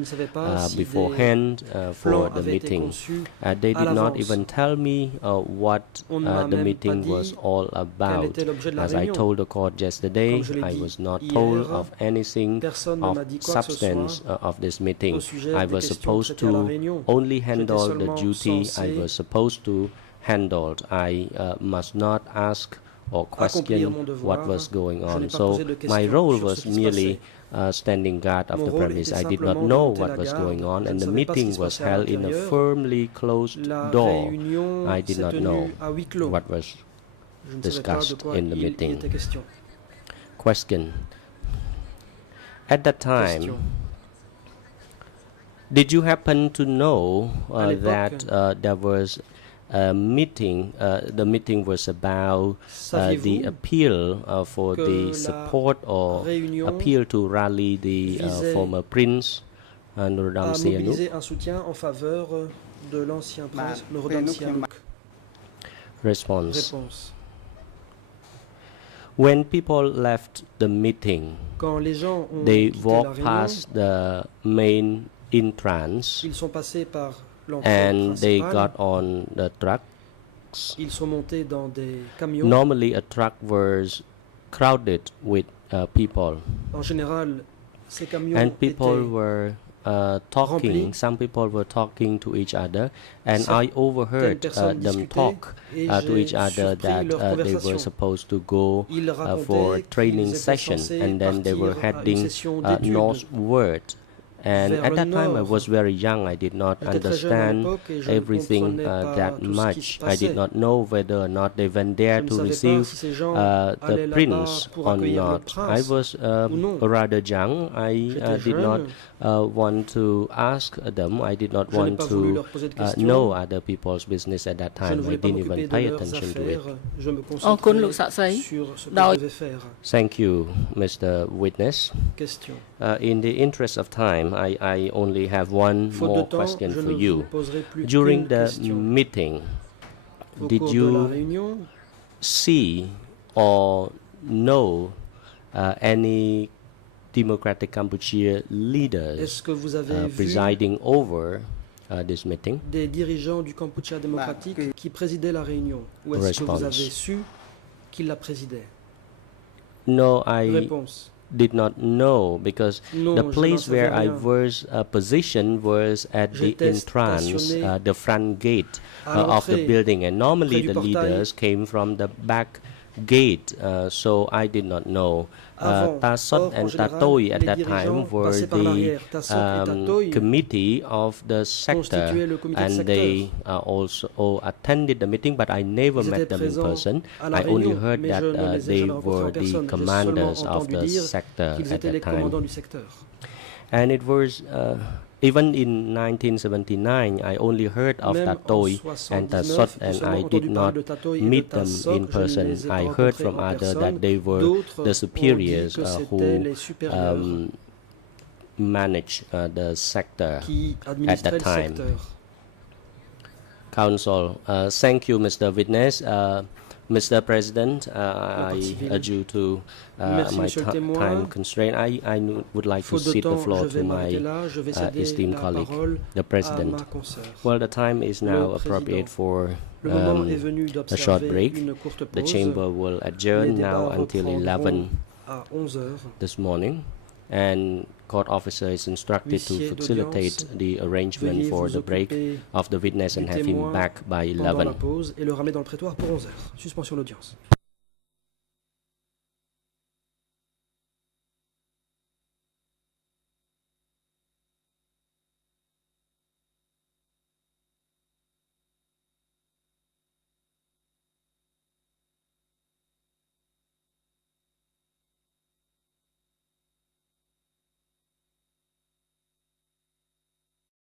beforehand for the meeting. They did not even tell me what the meeting was all about. As I told the court yesterday, I was not told of anything of substance of this meeting. I was supposed to only handle the duty I was supposed to handle. I must not ask or question what was going on. So my role was merely standing guard of the premise. I did not know what was going on, and the meeting was held in a firmly closed door. I did not know what was discussed in the meeting. Question. At that time, did you happen to know that there was a meeting? The meeting was about the appeal for the support or appeal to rally the former prince Norodom Sihanouk. Response. When people left the meeting, they walked past the main entrance and they got on the trucks. Normally a truck was crowded with people, and people were talking. Some people were talking to each other, and I overheard them talk to each other that they were supposed to go for a training session, and then they were heading northward. And at that time I was very young. I did not understand everything that much. I did not know whether or not they went there to receive the prince or not. I was rather young. I did not want to ask them. I did not want to know other people's business at that time. I didn't even pay attention to it. Thank you, Mr. Witness. In the interest of time, I only have one more question for you. During the meeting, did you see or know any Democratic Cambodia leaders presiding over this meeting? Des dirigeants du Kampuchea démocratique qui présidaient la réunion. Ou est-ce que vous avez su qu'ils la présidaient? No, I Réponse. did not know because the place where I was positioned was at the entrance, the front gate of the building, and normally the leaders came from the back gate, so I did not know. Tasot and Tatoy at that time were the committee of the sector, and they also attended the meeting, but I never met them in person. I only heard that they were the commanders of the sector at that time. And it was even in 1979, I only heard of Tatoy and Tasot, and I did not meet them in person. I heard from others that they were the superiors who managed the sector at that time. Council, thank you, Mr. Witness. Mr. President, due to my time constraint, I would like to cede the floor to my esteemed colleague, the President. Well, the time is now appropriate for a short break. The Chamber will adjourn now until 11 this morning, and court officer is instructed to facilitate the arrangement for the break of the witness and have him back by 11.